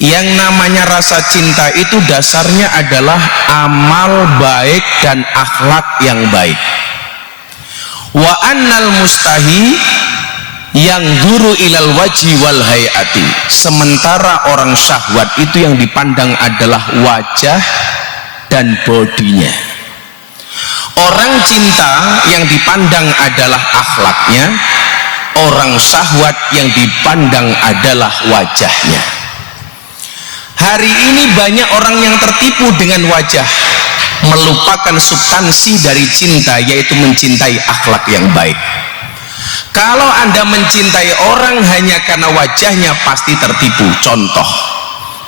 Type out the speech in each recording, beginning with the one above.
Yang namanya rasa cinta itu dasarnya adalah amal baik dan akhlak yang baik. Wa annal mustahi yang guru ilal wajhi wal hayati. Sementara orang syahwat itu yang dipandang adalah wajah dan bodinya. Orang cinta yang dipandang adalah akhlaknya. Orang syahwat yang dipandang adalah wajahnya. Hari ini banyak orang yang tertipu dengan wajah, melupakan substansi dari cinta, yaitu mencintai akhlak yang baik. Kalau Anda mencintai orang hanya karena wajahnya, pasti tertipu. Contoh,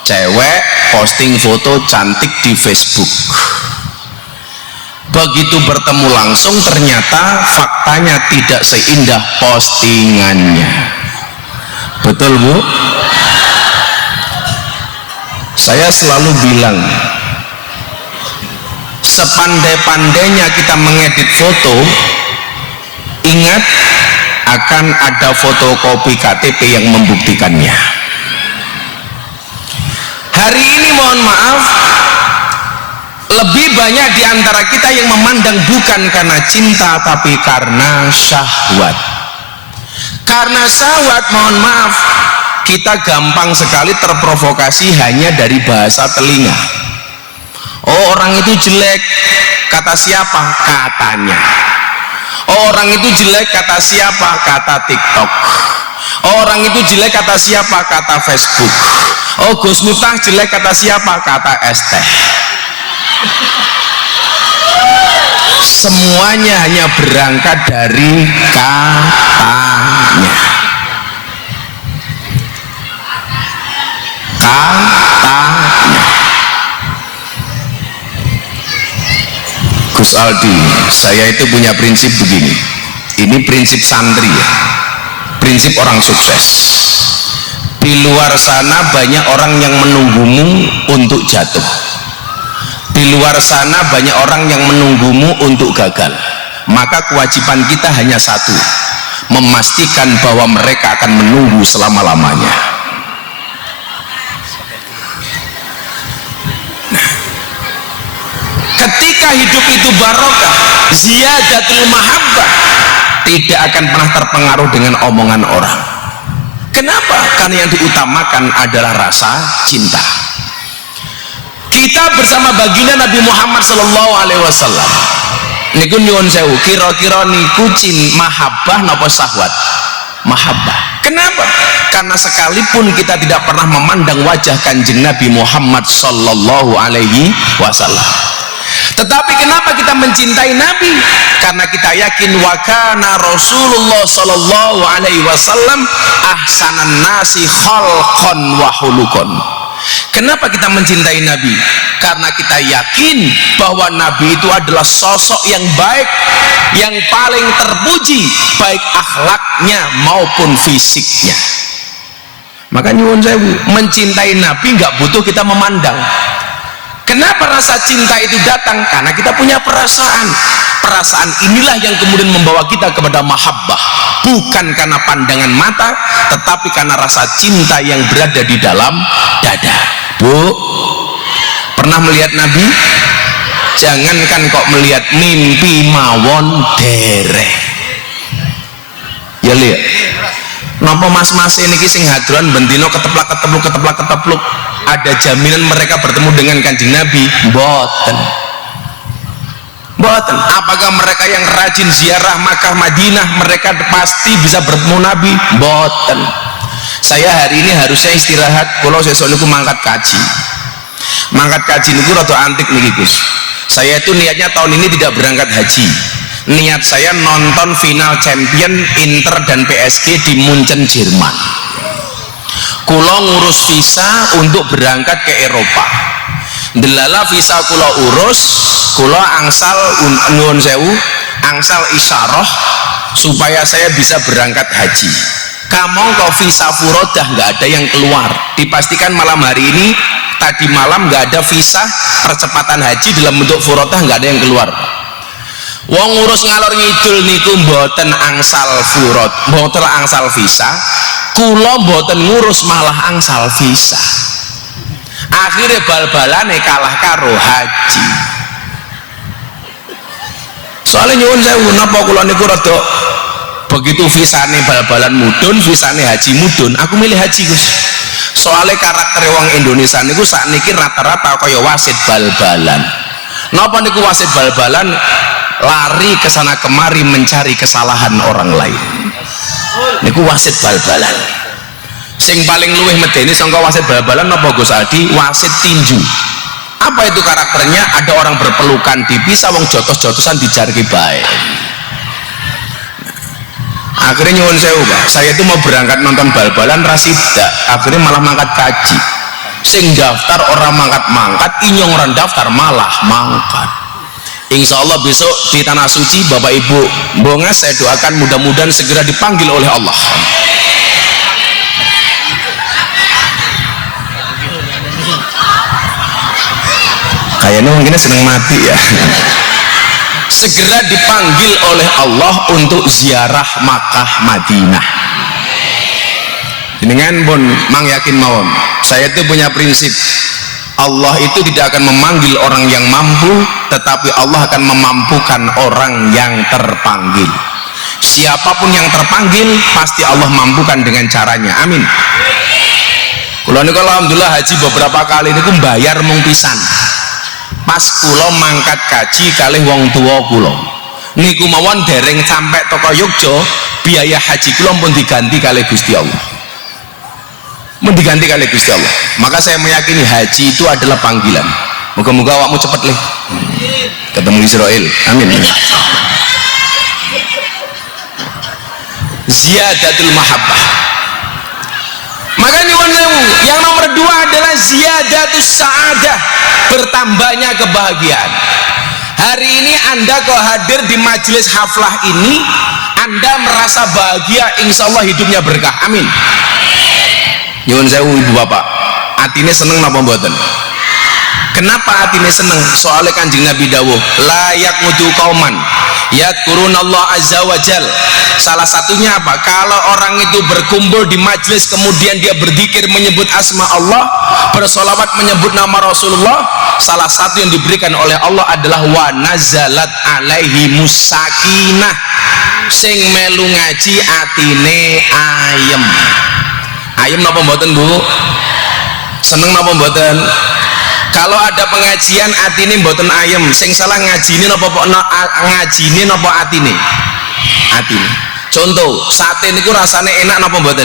cewek posting foto cantik di Facebook, begitu bertemu langsung ternyata faktanya tidak seindah postingannya. Betul, Bu? Saya selalu bilang, sepandai-pandainya kita mengedit foto, ingat akan ada fotokopi KTP yang membuktikannya. Hari ini mohon maaf, lebih banyak di antara kita yang memandang bukan karena cinta tapi karena syahwat. Karena syahwat, mohon maaf, kita gampang sekali terprovokasi hanya dari bahasa telinga. Oh, orang itu jelek, kata siapa? Katanya. Oh, orang itu jelek, kata siapa? Kata TikTok. Oh, orang itu jelek, kata siapa? Kata Facebook. Oh, Gus Miftah jelek, kata siapa? Kata ST. Semuanya hanya berangkat dari katanya. Katanya. Gus Aldi, saya itu punya prinsip begini. Ini prinsip santri ya, prinsip orang sukses. Di luar sana banyak orang yang menunggumu untuk jatuh. Di luar sana banyak orang yang menunggumu untuk gagal. Maka kewajiban kita hanya satu, memastikan bahwa mereka akan menunggu selama-lamanya. Ketika hidup itu barokah, ziyadatul mahabbah, tidak akan pernah terpengaruh dengan omongan orang. Kenapa? Karena yang diutamakan adalah rasa cinta. Kita bersama baginda Nabi Muhammad SAW. Niku nyuwun sewu, kira-kira niku mahabbah napa syahwat? Mahabbah. Kenapa? Karena sekalipun kita tidak pernah memandang wajah kanjeng Nabi Muhammad SAW, tetapi kenapa kita mencintai Nabi? Karena kita yakin wa kana Rasulullah sallallahu alaihi wasallam ahsanan nasi khalqan wa khuluqan. Kenapa kita mencintai Nabi? Karena kita yakin bahwa Nabi itu adalah sosok yang baik, yang paling terpuji, baik akhlaknya maupun fisiknya. Maka nyuwun sewu, mencintai Nabi nggak butuh kita memandang. Kenapa rasa cinta itu datang? Karena kita punya perasaan. Perasaan inilah yang kemudian membawa kita kepada mahabbah, bukan karena pandangan mata, tetapi karena rasa cinta yang berada di dalam dada. Bu, pernah melihat Nabi? Jangankan kok melihat, mimpi mawon dereh. Ya lihat, napa mas-mas ini sing hadron bendino keteplak, ada jaminan mereka bertemu dengan kanjeng Nabi? Mboten. Apakah mereka yang rajin ziarah Makkah Madinah mereka pasti bisa bertemu Nabi? Mboten. Saya hari ini harusnya istirahat, kalau sesuk niku mangkat kaji niku rada antik niki Gus. Saya itu niatnya tahun ini tidak berangkat haji. Niat saya nonton final champion Inter dan PSG di Munchen, Jerman. Kulo ngurus visa untuk berangkat ke Eropa. Delala visa kulo urus, kulo angsal nuwun sewu, angsal isyarah supaya saya bisa berangkat haji. Kamu kau visa furodah nggak ada yang keluar. Dipastikan malam hari ini, tadi malam nggak ada visa percepatan haji dalam bentuk furodah, nggak ada yang keluar. Wong ngurus ngalor ngidul niku mboten angsal furod, mboten angsal visa. Kula mboten ngurus malah angsal visa. akhirnya bal-balane kalah karo haji. Soalnya nyuwun sewu napa kula niku rada begitu visane bal-balan mudun, visane haji mudun, aku milih haji Gus. Soalnya karakter wong Indonesia niku sakniki rata-rata kaya wasit bal-balan. Napa niku wasit bal-balan? Lari ke sana kemari mencari kesalahan orang lain. Niku wasit bal-balan. Sing paling luwih medeni sangka wasit bal-balan napa Gus Adi? Wasit tinju. Apa itu karakternya? Ada orang berpelukan dipisah, wong jotos-jotosan dijarki bae. Akhirnya nyuwun sewu Pak, saya itu mau berangkat nonton bal-balan rasida, akhirnya malah mangkat kaji. Sing daftar orang mangkat-mangkat, inyong orang daftar malah mangkat. Insya Allah besok di Tanah Suci Bapak Ibu Bongas saya doakan mudah-mudahan segera dipanggil oleh Allah. Kayaknya mungkin seneng mati ya. Segera dipanggil oleh Allah untuk ziarah Makkah Madinah. Dengan pun mang yakin mawon, saya itu punya prinsip, Allah itu tidak akan memanggil orang yang mampu, tetapi Allah akan memampukan orang yang terpanggil. Siapapun yang terpanggil pasti Allah mampukan dengan caranya. Amin. Kula niku alhamdulillah haji beberapa kali niku mbayar mung pisan. Pas kula mangkat kaji kalih wong tua kula niku mawon dereng sampai toko Yogyo, biaya haji kula pun diganti kalih Gusti Allah, pun diganti kalih Gusti Allah. Maka saya meyakini haji itu adalah panggilan. Moga-moga awakmu cepet leh ketemu Israel. Amin. Ziyadatul mahabbah. Maka nyuwun sewu, yang nomor 2 adalah ziyadatus sa'adah, bertambahnya kebahagiaan. Hari ini Anda kok hadir di majelis haflah ini, Anda merasa bahagia, insya Allah hidupnya berkah. Amin. Nyuwun sewu ibu bapak, atine seneng napa mboten? Kenapa atine seneng? Soalnya Kanjeng Nabi dawuh, layak mutu kauman yadkurunallah azza wa jal. Salah satunya apa? Kalau orang itu berkumpul di majlis kemudian dia berzikir menyebut asma Allah, bersolawat menyebut nama Rasulullah, salah satu yang diberikan oleh Allah adalah wa nazalat alaihi musakinah, sing melu ngaji atine ayem. Ayem napa mboten Bu? Seneng napa mboten? Kalau ada pengajian atine mboten ayem, sing salah ngajine napa ngajine napa atine? Atine. Contoh, sate niku rasane enak napa mboten?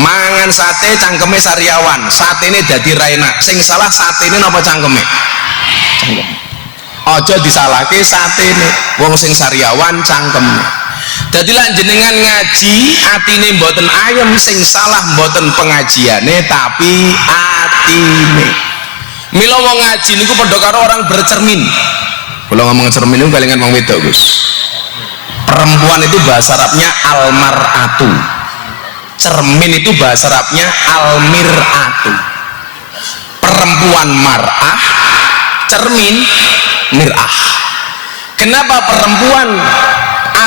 Mangan sate cangkeme sariawan, satene dadi ra enak. Sing salah satene napa cangkeme? Cangkem. Aja disalahke satene, wong sing sariawan cangkeme. Dadi lak jenengan ngaji atine mboten ayem, sing salah mboten pengajiane tapi atine. Mila wong ngaji niku padha karo orang bercermin. Kalau ngomong cermin niku kalingan wong wedok, Gus. Perempuan itu bahasa Arabnya almar'atu. Cermin itu bahasa Arabnya almir'atu. Perempuan mar'ah, cermin mir'ah. Kenapa perempuan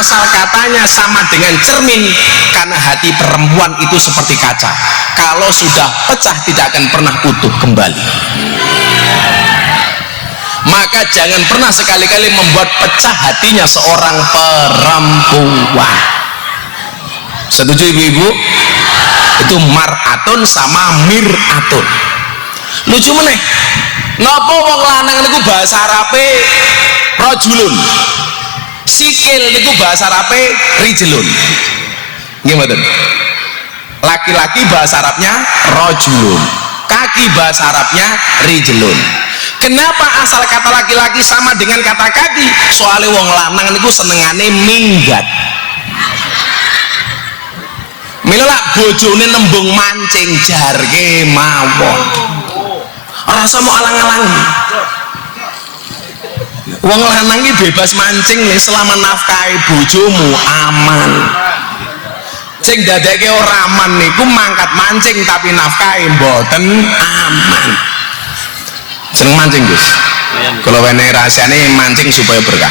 asal katanya sama dengan cermin? Karena hati perempuan itu seperti kaca, kalau sudah pecah tidak akan pernah utuh kembali. Maka jangan pernah sekali-kali membuat pecah hatinya seorang perempuan. Setuju ibu-ibu? Itu mar'atun sama mir'atun. Lucu meneh, napa wong lanang niku bahasa Arabe rajulun, sikil niku bahasa Arabe rijlun. Nggih mboten? Laki-laki bahasa Arabnya rajulun, kaki bahasa Arabnya rijlun. Kenapa asal kata laki-laki sama dengan kata kaki? Soalnya wong lanang niku senengane minggat. Mila bojone nembung mancing jarke mawon. Rasa mau alang-alangi. Wong lanang iki bebas mancing nih selama nafkahi bojomu aman. Sing dadekke ora aman niku mangkat mancing tapi nafkahi mboten aman. Seneng mancing Gus. Kalau wene rahasiane mancing supaya berkah.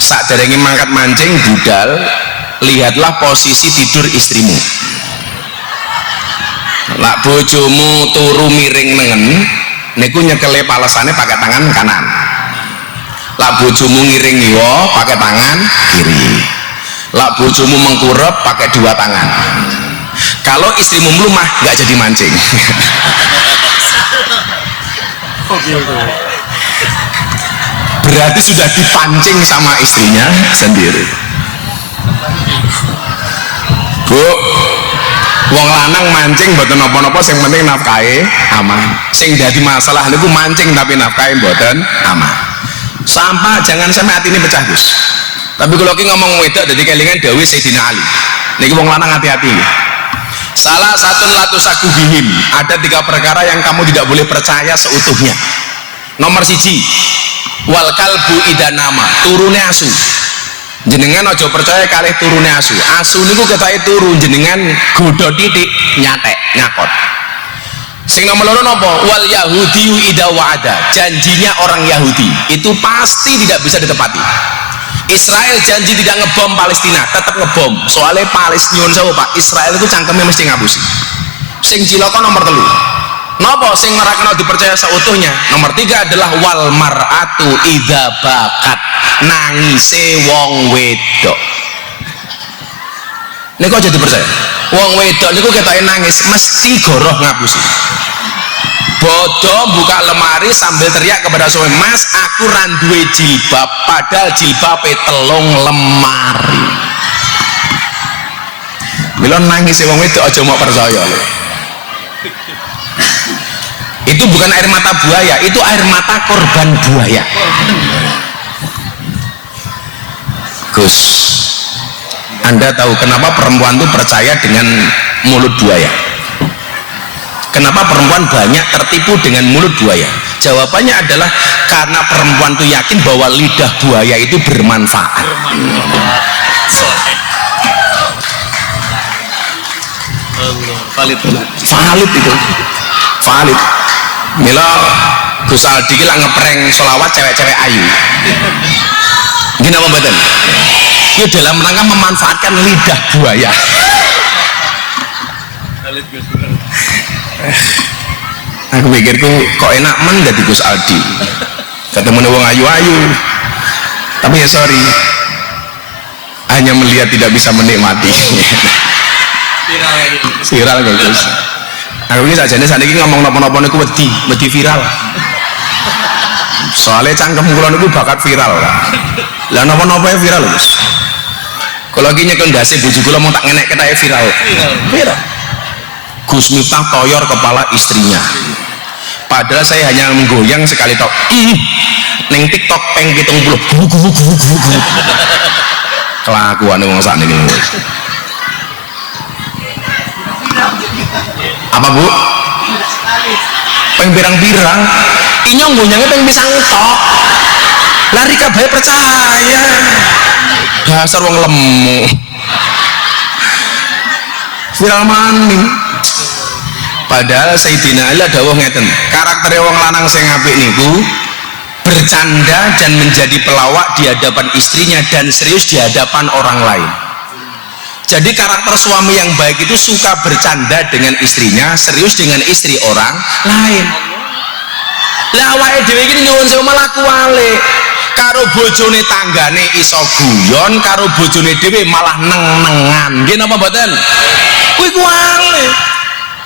Sakderenge mangkat mancing budal, lihatlah posisi tidur istrimu. Lak bojomu turu miring nengen niku nyekele palesane pakai tangan kanan. Lak bojomu ngiring yo pakai tangan kiri. Lak bojomu mengkurep pakai dua tangan. Kalau istrimu melumah nggak jadi mancing. Berarti sudah dipancing sama istrinya sendiri. Bu, wong lanang mancing mboten napa-napa, sing penting nafkahe aman. Sing dadi masalah niku mancing tapi nafkahe mboten aman. Sampah jangan sampai hati ini pecah, Gus. Tapi kalau ki ngomong wedok dadi kelingan dawuh Sayyidina Ali. Niki wong lanang hati-hati. Salah satu latusaku bihim, ada 3 perkara yang kamu tidak boleh percaya seutuhnya. Nomor 1, wal kalbu idanama, turune asu. Jenengan ojo percaya kalih turune asu. Asu niku ketoke turu, jenengan godho titik nyatek nyakot. Sing nomor 2 napa? Wal yahudi ida wa'ada, janjinya orang Yahudi itu pasti tidak bisa ditepati. Israel janji tidak ngebom Palestina, tetap ngebom. Soalnya Palestina sewu Pak, Israel itu cangkemnya mesti ngapusi. Sing cilaka nomor 3. Napa sing merakno dipercaya seutuhnya? Nomor 3 adalah wal mar'atu idza bakat, nangise wong wedok. Niku aja dipercaya. Wong wedok niku ketoke nangis mesti goroh ngapusi. Bodoh buka lemari sambil teriak kepada suami, Mas aku randuwe jilbab, padahal jilbabe telung lemari. Bila nangis wong wedok aja mau percaya lho. Itu bukan air mata buaya, itu air mata korban buaya. Gus, Anda tahu kenapa perempuan itu percaya dengan mulut buaya? Kenapa perempuan banyak tertipu dengan mulut buaya? Jawabannya adalah karena perempuan itu yakin bahwa lidah buaya itu bermanfaat. Valid itu, valid. Mila Gus Aldi lah ngeprank solawat cewek-cewek ayu. Gini apa mboten? Itu dalam rangka memanfaatkan lidah buaya. Aku pikirku kok enak men dadi Gus Aldi. Ketemu wong ayu-ayu. Tapi ya sorry, hanya melihat tidak bisa menikmati. Viral kok Gus. Aku ini sajane saniki ngomong napa-napa niku wedi viral. Soalnya cangkem kula niku bakat viral. Lah napa-napa viral Gus. Kalau iki nyekel ndase bojo kula mau tak ngenek ketake viral. Viral. Gus Miftah toyor kepala istrinya. Padahal saya hanya menggoyang sekali tok. Neng TikTok peng 70 gugu. Kelakuan wong sakniki. Apa Bu? Peng pirang-pirang. Inyong goyangnya peng pisang tok. Lari kabeh percaya. Dasar wong lemu. Viral maning. Padahal Sayyidina Ali dawuh ngeten, karakter wong lanang sing apik niku bercanda dan menjadi pelawak di hadapan istrinya dan serius di hadapan orang lain. Jadi karakter suami yang baik itu suka bercanda dengan istrinya, serius dengan istri orang lain. Lah awake dhewe iki nyuwun sewu malah kuwale. Karo bojone tanggane iso guyon, karo bojone dhewe malah neng-nengan. Nggih napa mboten? Kuwi kuwale.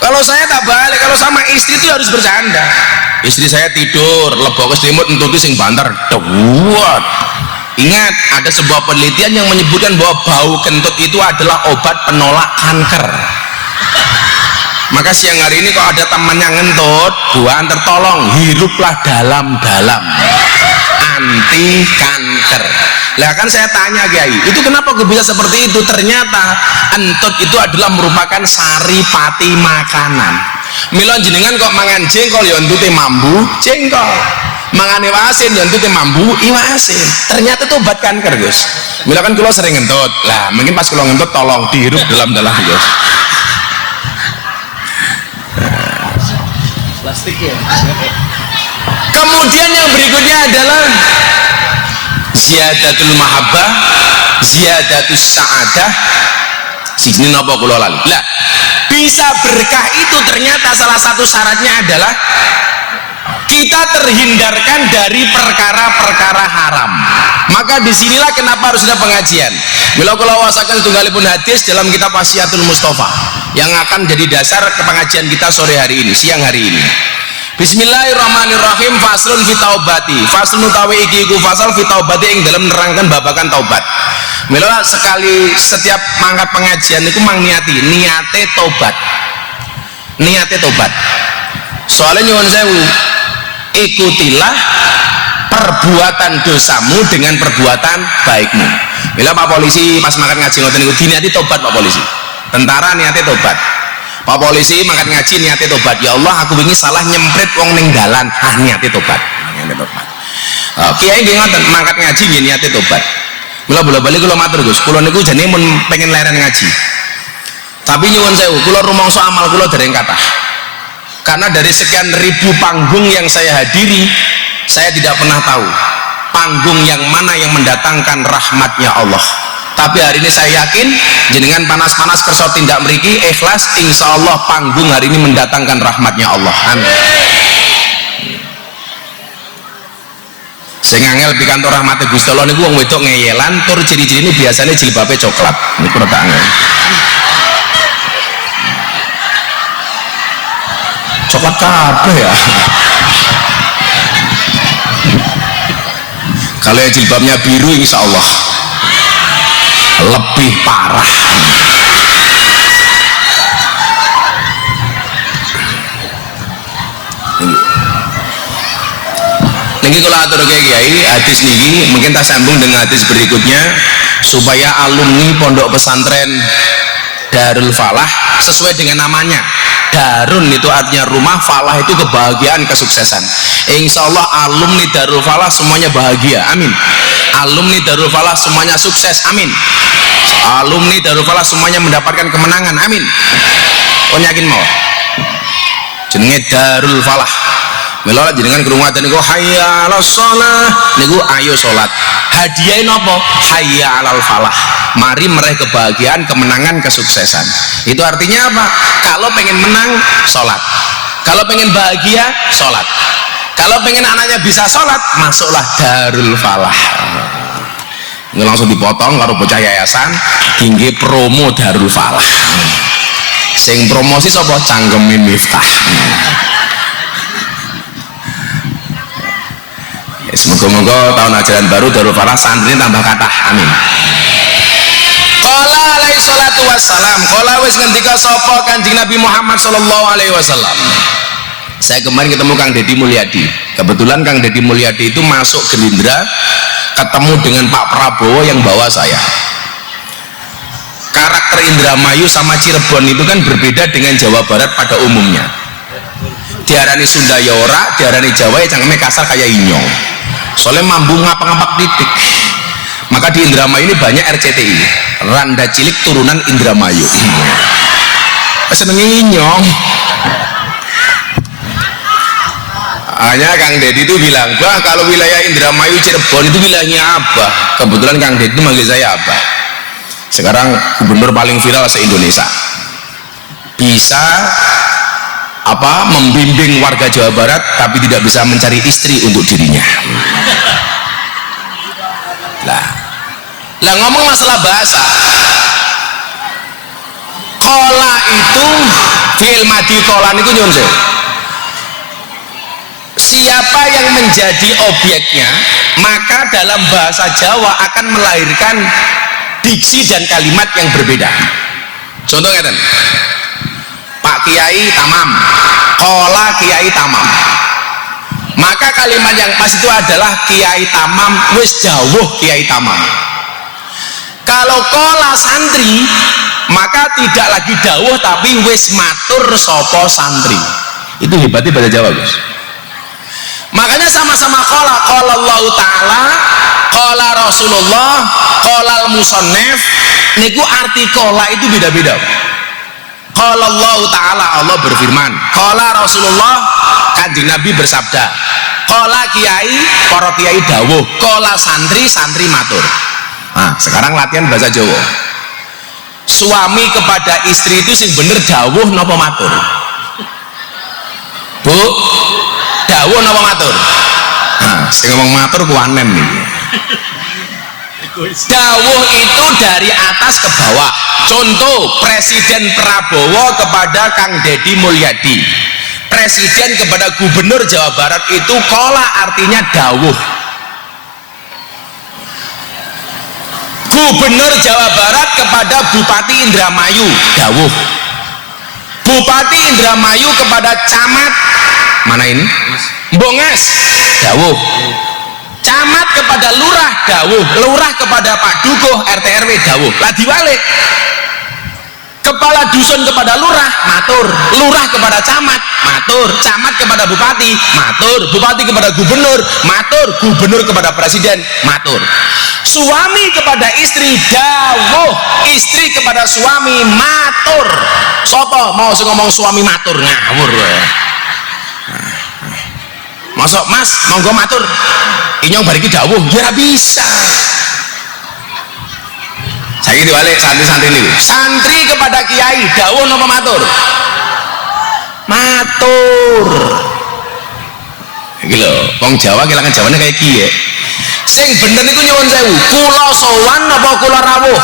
Kalau saya tak balik, kalau sama istri itu harus bercanda. Istri saya tidur, lebok ke selimut entuti sing banter, dewat. Ingat, ada sebuah penelitian yang menyebutkan bahwa bau kentut itu adalah obat penolak kanker. Maka siang hari ini kalau ada temannya ngentut, buan tertolong, hiruplah dalam-dalam. Anti kanker. Lah kan saya tanya Kiai, itu kenapa gue bisa seperti itu? Ternyata entut itu adalah merupakan saripati makanan. Mila jenengan kok mangan jengkol ya entute mambu jengkol, mangan iwak asin ya entute mambu iwak asin. Ternyata itu obat kanker Gus. Mila kan kalau sering ngentut, lah mungkin pas kalau ngentut tolong dihirup dalam-dalam Gus. Plastik ya. Kemudian yang berikutnya adalah ziyadatul mahabbah, ziyadatus sa'adah. Sini napa kula lali. Lah, bisa berkah itu ternyata salah satu syaratnya adalah kita terhindarkan dari perkara-perkara haram. Maka disinilah kenapa harus ada pengajian. Mila kula wasaken setunggalipun hadis dalam kitab Wasiatul Mustafa yang akan jadi dasar ke pengajian kita sore hari ini, siang hari ini. Bismillahirrahmanirrahim. Faslun fi taubati. Faslun utawi iki iku fasal fi taubati ing dalam nerangkan babakan taubat. Mila sekali setiap mangkat pengajian itu mang niate taubat. Niate taubat. Soalnya nyuwun sewu, ikutilah perbuatan dosamu dengan perbuatan baikmu. Bila Pak Polisi pas makan ngaji ngoten niku diniati tobat Pak Polisi. Tentara niate tobat. Pak Polisi makan ngaji niate tobat. Ya Allah aku wingi salah nyemprit wong ning dalan. Ah niate tobat. Niate tobat. Kiai nggih ngoten mangkat ngaji nggih niate tobat. Mula bola-bali kula matur Gus, kula niku jane mun pengen leren ngaji. Tapi nyuwun sewu, kula rumangsa amal kula dereng kathah. Karena dari sekian ribu panggung yang saya hadiri, saya tidak pernah tahu panggung yang mana yang mendatangkan rahmatnya Allah. Tapi hari ini saya yakin jenengan panas-panas kersa tindak mriki ikhlas, insya Allah panggung hari ini mendatangkan rahmatnya Allah. Amin. Sing angel pikantuk rahmate Gusti Allah niku wong wedok ngeyelan tur ciri-ciri ini biasanya jilbabe coklat niku rada angel. Coklat kabeh ya. Kalau yang jilbabnya biru insya Allah lebih parah. Niki kalau atur kiai hadis niki mungkin tak sambung dengan hadis berikutnya supaya alumni pondok pesantren Darul Falah sesuai dengan namanya. Darun itu artinya rumah, falah itu kebahagiaan, kesuksesan. Insya Allah alumni Darul Falah semuanya bahagia, amin. Alumni Darul Falah semuanya sukses, amin. Alumni Darul Falah semuanya mendapatkan kemenangan, amin. Oh yakin mau? Jenenge Darul Falah. Mila jenengan krungu niku hayya 'alas shalah niku ayo salat. Hadiahe napa? Hayya 'alal falah. Mari meraih kebahagiaan, kemenangan, kesuksesan. Itu artinya apa? Kalau pengen menang, sholat. Kalau pengen bahagia, sholat. Kalau pengen anaknya bisa sholat, masuklah Darul Falah. Ini langsung dipotong karo bocah yayasan, tinggi promo Darul Falah. Sing promosi sapa? Cangkemin Miftah. Semoga-moga tahun ajaran baru Darul Falah santri tambah kathah, amin. Qala alaihi salatu wassalam, qala wis ngendika sapa Kanjeng Nabi Muhammad sallallahu alaihi wasallam. Saya kemarin ketemu Kang Deddy Mulyadi. Kebetulan Kang Deddy Mulyadi itu masuk Gerindra, ketemu dengan Pak Prabowo yang bawa saya. Karakter Indramayu sama Cirebon itu kan berbeda dengan Jawa Barat pada umumnya. Diarani Sunda ya ora, diarani Jawa ya cangkeme kasar kayak inyong. Soalnya mambu ngapak-ngapak titik. Maka di Indramayu ini banyak RCTI, Randa Cilik turunan Indramayu. Seneng inyong. Hanya Kang Deddy itu bilang, bah kalau wilayah Indramayu Cirebon itu wilayahnya Abah. Kebetulan Kang Deddy itu manggil saya Abah. Sekarang gubernur paling viral se-Indonesia. Bisa membimbing warga Jawa Barat tapi tidak bisa mencari istri untuk dirinya. Lah ngomong masalah bahasa, kola itu fi'il madhi kola niku nyun sewu. Siapa yang menjadi objeknya maka dalam bahasa Jawa akan melahirkan diksi dan kalimat yang berbeda. Contoh ngeten, Pak Kiai Tamam, kola Kiai Tamam. Maka kalimat yang pas itu adalah Kiai Tamam wis jawuh Kiai Tamam. Kalau kola santri maka tidak lagi dawuh tapi wis matur sopo santri. Itu hebatnya bahasa Jawa Gus. Makanya sama-sama kola Allah Ta'ala, kola Rasulullah, kola al-musannif niku arti kola itu beda-beda. Kola Allah Ta'ala, Allah berfirman. Kola Rasulullah, Kanjeng Nabi bersabda. Kola kiai, para kiai dawuh. Kola santri, santri matur. Nah, sekarang latihan bahasa Jawa. suami kepada istri itu sing bener dawuh napa matur? Bu, dawuh napa matur? Nah, sing ngomong matur kuwanen nih. Dawuh itu dari atas ke bawah. Contoh Presiden Prabowo kepada Kang Deddy Mulyadi, Presiden kepada Gubernur Jawa Barat itu kola artinya dawuh. Gubernur Jawa Barat kepada Bupati Indramayu dawuh. Bupati Indramayu kepada camat mana ini? Bongas dawuh. Camat kepada lurah dawuh, lurah kepada Pak Dukuh RT RW dawuh. Lah diwalik. Kepala dusun kepada lurah matur, lurah kepada camat matur, camat kepada bupati matur, bupati kepada gubernur matur, gubernur kepada presiden matur. Suami kepada istri dawuh, istri kepada suami matur. Sopo mau ngomong suami matur ngawur. Masuk mas monggo matur inyong bariki dawuh ya bisa. Saya diwalik santri-santri ini, santri kepada kiai dawuh napa matur? Matur. Iki lho wong Jawa kelangan jawane kayak kiye. Sing bener niku nyuwun sewu, kula sowan napa kula rawuh?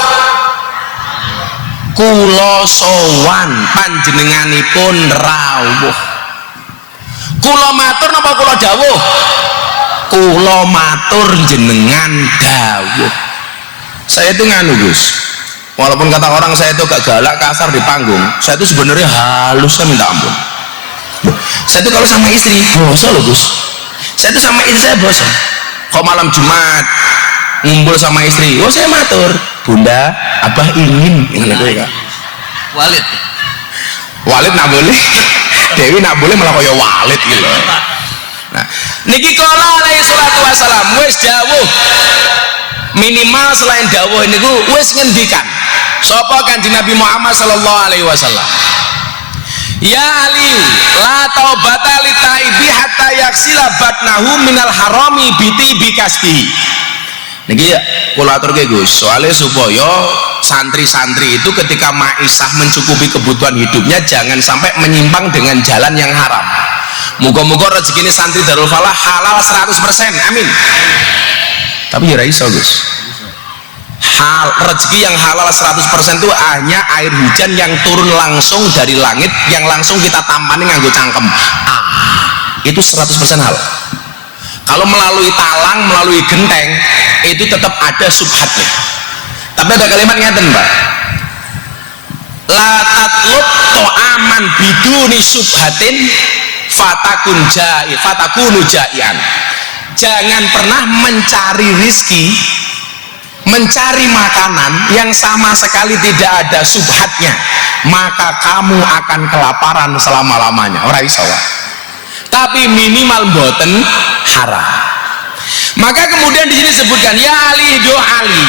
Kula sowan, panjenenganipun rawuh. Kula matur napa kula dawuh? Kula matur jenengan dawuh. Saya itu nganu Gus, walaupun kata orang saya itu gak galak kasar di panggung, saya itu sebenarnya halusnya minta ampun. Saya itu kalau sama istri bosan loh Gus, saya itu sama istri saya bosan. Kok malam Jumat ngumpul sama istri, oh saya matur, bunda abah ingin Walid Walid nak boleh Dewi nak boleh malah kaya Walid gitu. Nah niki kala alaihi salatu wassalam wis dawuh, minimal selain dawuh ini wis ngendikan sapa Kanjeng Nabi Muhammad sallallahu alaihi wasallam, ya Ali la taubata li taibi hatta yaksila batnahu minal harami biti bikasbi. Niki kula aturke Gus, soalnya supaya santri-santri itu ketika maisah mencukupi kebutuhan hidupnya jangan sampai menyimpang dengan jalan yang haram. Muga-muga rezeki ini santri Darul Falah halal 100%, amin. Tapi ya iso Gus, rezeki yang halal 100% itu hanya air hujan yang turun langsung dari langit yang langsung kita tampani nganggo cangkem, itu 100% halal. Kalau melalui talang, melalui genteng itu tetap ada subhatnya. Tapi ada kalimat ngeten Pak, la tatlub to'aman biduni subhatin fatakunu ja'ian. Jangan pernah mencari rizki, mencari makanan yang sama sekali tidak ada subhatnya, maka kamu akan kelaparan selama-lamanya. Ora iso. Tapi minimal boten haram. Maka kemudian di sini disebutkan ya Ali do Ali,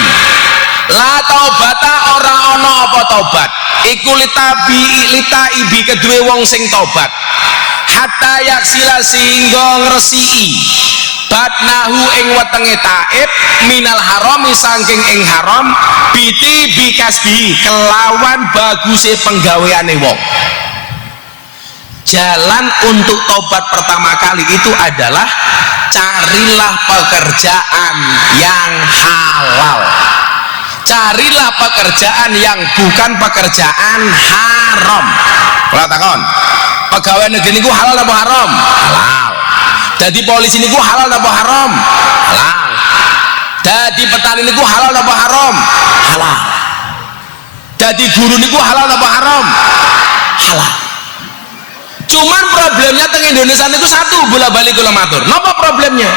la taubata ora ono apa tobat iku lita ibi kedue wong sing tobat hatta yaksila sehingga ngresiki batnahu ing wetenge taib minal harami saking ing haram biti bikasbi kelawan baguse penggaweane wong. Jalan untuk tobat pertama kali itu adalah carilah pekerjaan yang halal, carilah pekerjaan yang bukan pekerjaan haram. Kalau takon pegawai negeri niku halal apa haram? Halal. Jadi polisi niku halal apa haram? Halal. Jadi petani niku halal apa haram? Halal. Jadi guru niku halal apa haram? Halal. Cuman problemnya teng Indonesia itu satu, bola balik kula matur. Napa problemnya?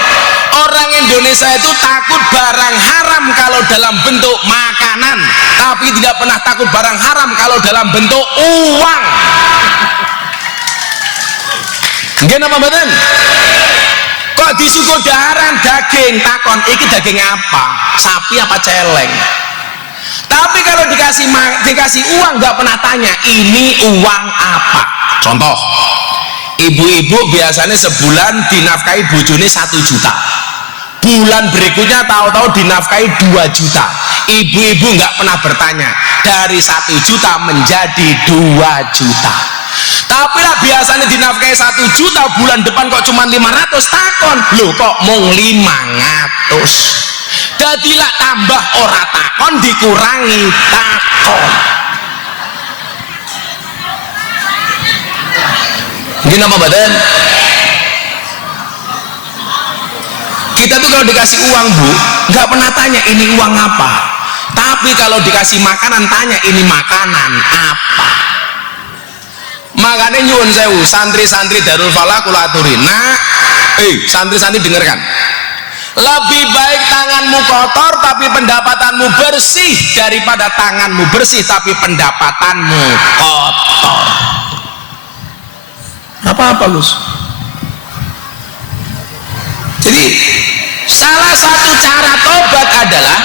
Orang Indonesia itu takut barang haram kalau dalam bentuk makanan, tapi tidak pernah takut barang haram kalau dalam bentuk uang. Nggih napa mboten? Kok disuguh daharan daging, takon iki daging apa? Sapi apa celeng? Tapi kalau dikasih uang nggak pernah tanya ini uang apa. Contoh, ibu-ibu biasanya sebulan dinafkahi bojone 1 juta, bulan berikutnya tahu-tahu dinafkahi 2 juta. Ibu-ibu nggak pernah bertanya dari 1 juta menjadi 2 juta. Tapi lah biasanya dinafkahi 1 juta, bulan depan kok cuma 500, takon lho kok mung 500. Dadilah tambah ora takon dikurangi takon. Gini apa badan? Kita tuh kalau dikasih uang bu, nggak pernah tanya ini uang apa. Tapi kalau dikasih makanan tanya ini makanan apa. Makanya nyuwun sewu, santri-santri Darul Falah kula aturi. Nah, santri-santri dengarkan. Lebih baik tanganmu kotor tapi pendapatanmu bersih daripada tanganmu bersih tapi pendapatanmu kotor. Apa-apa Gus. Jadi salah satu cara tobat adalah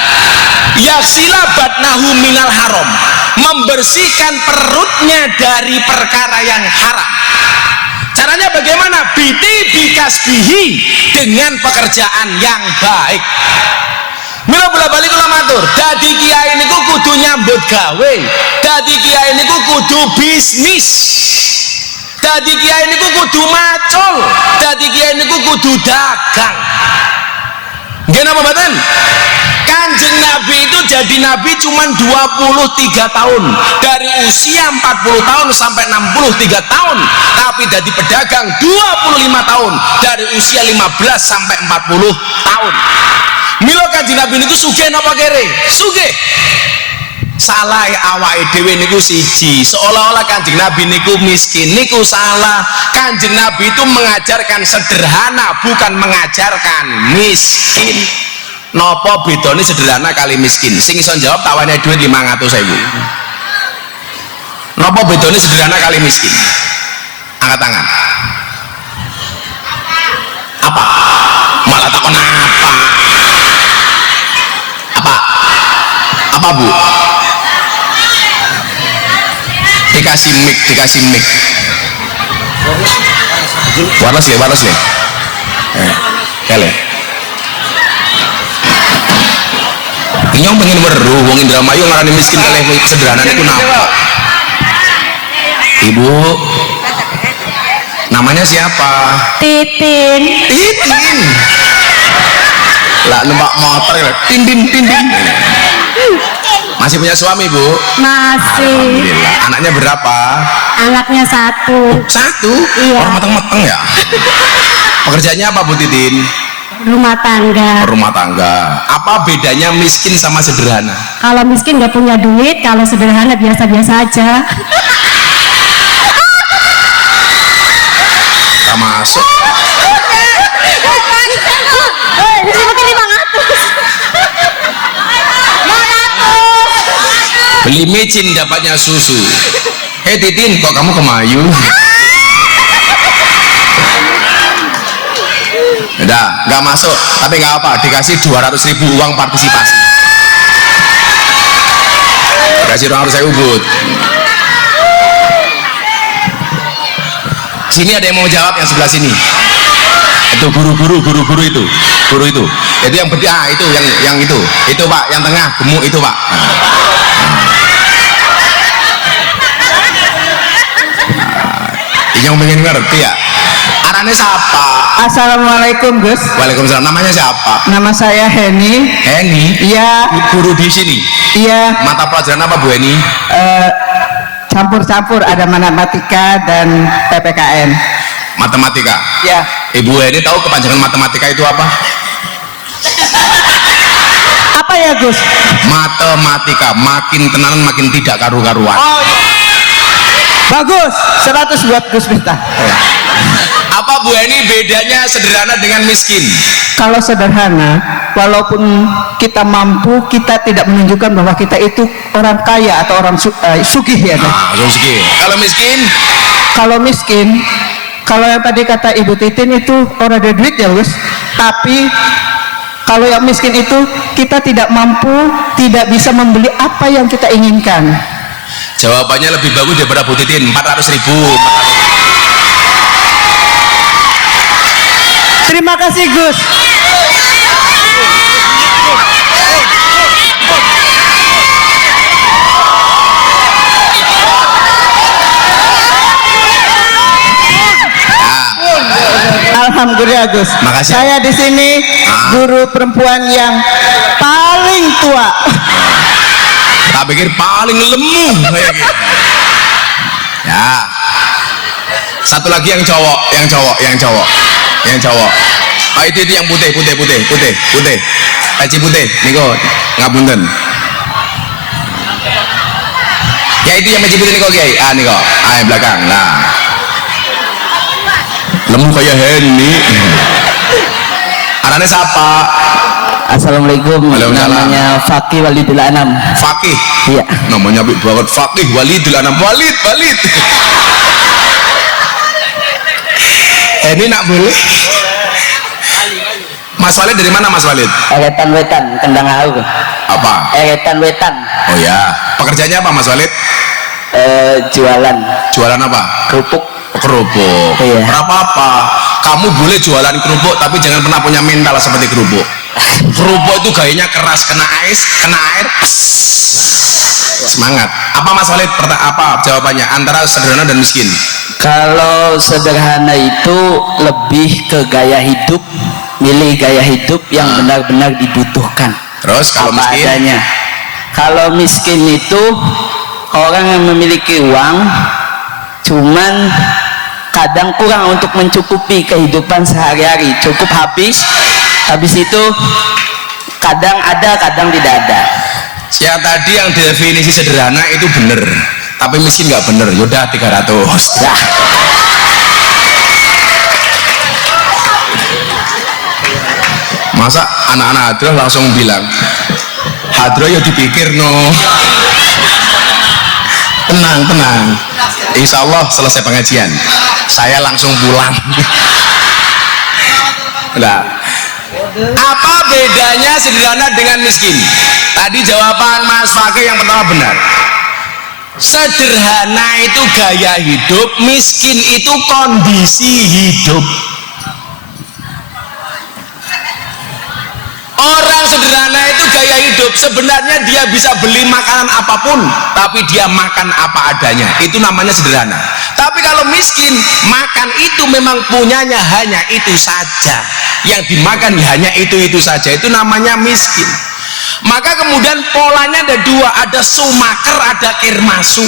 yaksila batnahu minal haram, membersihkan perutnya dari perkara yang haram. Caranya bagaimana? Biti bikasbihi, dengan pekerjaan yang baik. Mila bola balik kula matur, dadi kiai niku kudu nyambut gawe, dadi kiai niku kudu bisnis, dadi kiai niku kudu macul, dadi kiai niku kudu dagang. Nggih napa mboten? Kanjeng Nabi itu jadi Nabi cuma 23 tahun, dari usia 40 tahun sampai 63 tahun, tapi jadi pedagang 25 tahun, dari usia 15 sampai 40 tahun. Milo Kanjeng Nabi niku sugih napa kere? Sugih. Salah awake dhewe niku siji, seolah-olah Kanjeng Nabi niku miskin, niku salah. Kanjeng Nabi itu mengajarkan sederhana, bukan mengajarkan miskin. Nopo bedone sederhana kali miskin? Sing iso jawab tawane duit 500.000. Nopo bedone sederhana kali miskin? Angkat tangan. Apa? Malah takon apa? Apa bu? Dikasih mic. Warnas ya. Kale. Inyong pengen weru wong Indramayu ngarani miskin kalih sederhana niku napa? Ibu, namanya siapa? Titin. Lah numpak motor ya, tin. Masih punya suami bu? Masih. Alhamdulillah. Anaknya berapa? Anaknya 1. 1? Iya. Orang mateng-mateng ya. Pekerjaannya apa bu Titin? Rumah tangga. Apa bedanya miskin sama sederhana? Kalau miskin nggak punya duit, kalau sederhana biasa-biasa aja. Gak masuk. Beli micin dapatnya susu. Hei Titin, kok kamu kemayu? Udah, nggak masuk, tapi nggak apa, dikasih 200.000 uang partisipasi. Dikasih 200.000 but. Sini ada yang mau jawab yang sebelah sini. Itu guru itu. Itu yang berarti itu yang itu Pak, yang tengah gemuk itu Pak. Yang pengen ngerti ya. Arane siapa? Assalamualaikum Gus. Waalaikumsalam. Namanya siapa? Nama saya Heni. Iya. Guru di sini. Iya. Mata pelajaran apa Bu Heni? Campur-campur, ada matematika dan PPKN. Matematika. Iya. Ibu Heni tahu kepanjangan matematika itu apa? Apa ya Gus? Matematika, makin tenanan makin tidak karu-karuan. Oh iya. Bagus, 100 buat Gus Miftah. Apa Bu Heni bedanya sederhana dengan miskin? Kalau sederhana, walaupun kita mampu, kita tidak menunjukkan bahwa kita itu orang kaya atau orang sugih ya. Sugih. Kalau miskin, kalau yang tadi kata Ibu Titin itu orang ada duit ya Gus. Tapi kalau yang miskin itu kita tidak mampu, tidak bisa membeli apa yang kita inginkan. Jawabannya lebih bagus daripada Bu Titin, 400.000. Terima kasih Gus. Alhamdulillah Gus. Makasih. Saya di sini guru perempuan yang paling tua. Tak pikir paling lemu kayak gitu. Ya. Satu lagi yang cowok. Ah itu yang putih. Peci putih, niko ngapunten. Ya itu yang peci putih niko Kiai. Ah niko, yang belakang. Nah. Lemu kayak Henny. Arane siapa? Assalamualaikum. Namanya Fakih Walidul Anam. Fakih. Iya. Namanya apik banget, Fakih Walidul Anam. Walid. Ini nak boleh? Mas Walid dari mana Mas Walid? Eretan Wetan, Kendang Hau. Apa? Eretan Wetan. Oh ya. Pekerjaannya apa Mas Walid? Jualan. Jualan apa? Kerupuk. Kerupuk. Iya. Apa? Kamu boleh jualan kerupuk tapi jangan pernah punya mental seperti kerupuk. Kerupuk itu gayanya keras, kena air, semangat. Apa Mas Walid? Apa jawabannya antara sederhana dan miskin? Kalau sederhana itu lebih ke gaya hidup, milih gaya hidup yang benar-benar dibutuhkan. Terus kalau apa miskin? Adanya. Kalau miskin itu orang yang memiliki uang, cuman kadang kurang untuk mencukupi kehidupan sehari-hari, cukup habis itu kadang ada, kadang tidak ada. Ya tadi yang definisi sederhana itu bener, tapi miskin nggak bener. Yaudah 300. Nah. Masa anak-anak hadroh langsung bilang hadroh ya dipikir no. Tenang. Insya Allah selesai pengajian saya langsung pulang. Nah, apa bedanya sederhana dengan miskin? Tadi jawaban Mas Fakih yang pertama benar. Sederhana itu gaya hidup, miskin itu kondisi hidup. Orang sederhana itu gaya hidup, sebenarnya dia bisa beli makanan apapun tapi dia makan apa adanya, itu namanya sederhana. Tapi kalau miskin, makan itu memang punyanya hanya itu saja, yang dimakan hanya itu saja, itu namanya miskin. Maka kemudian polanya ada dua, ada sumaker, ada kirmasu.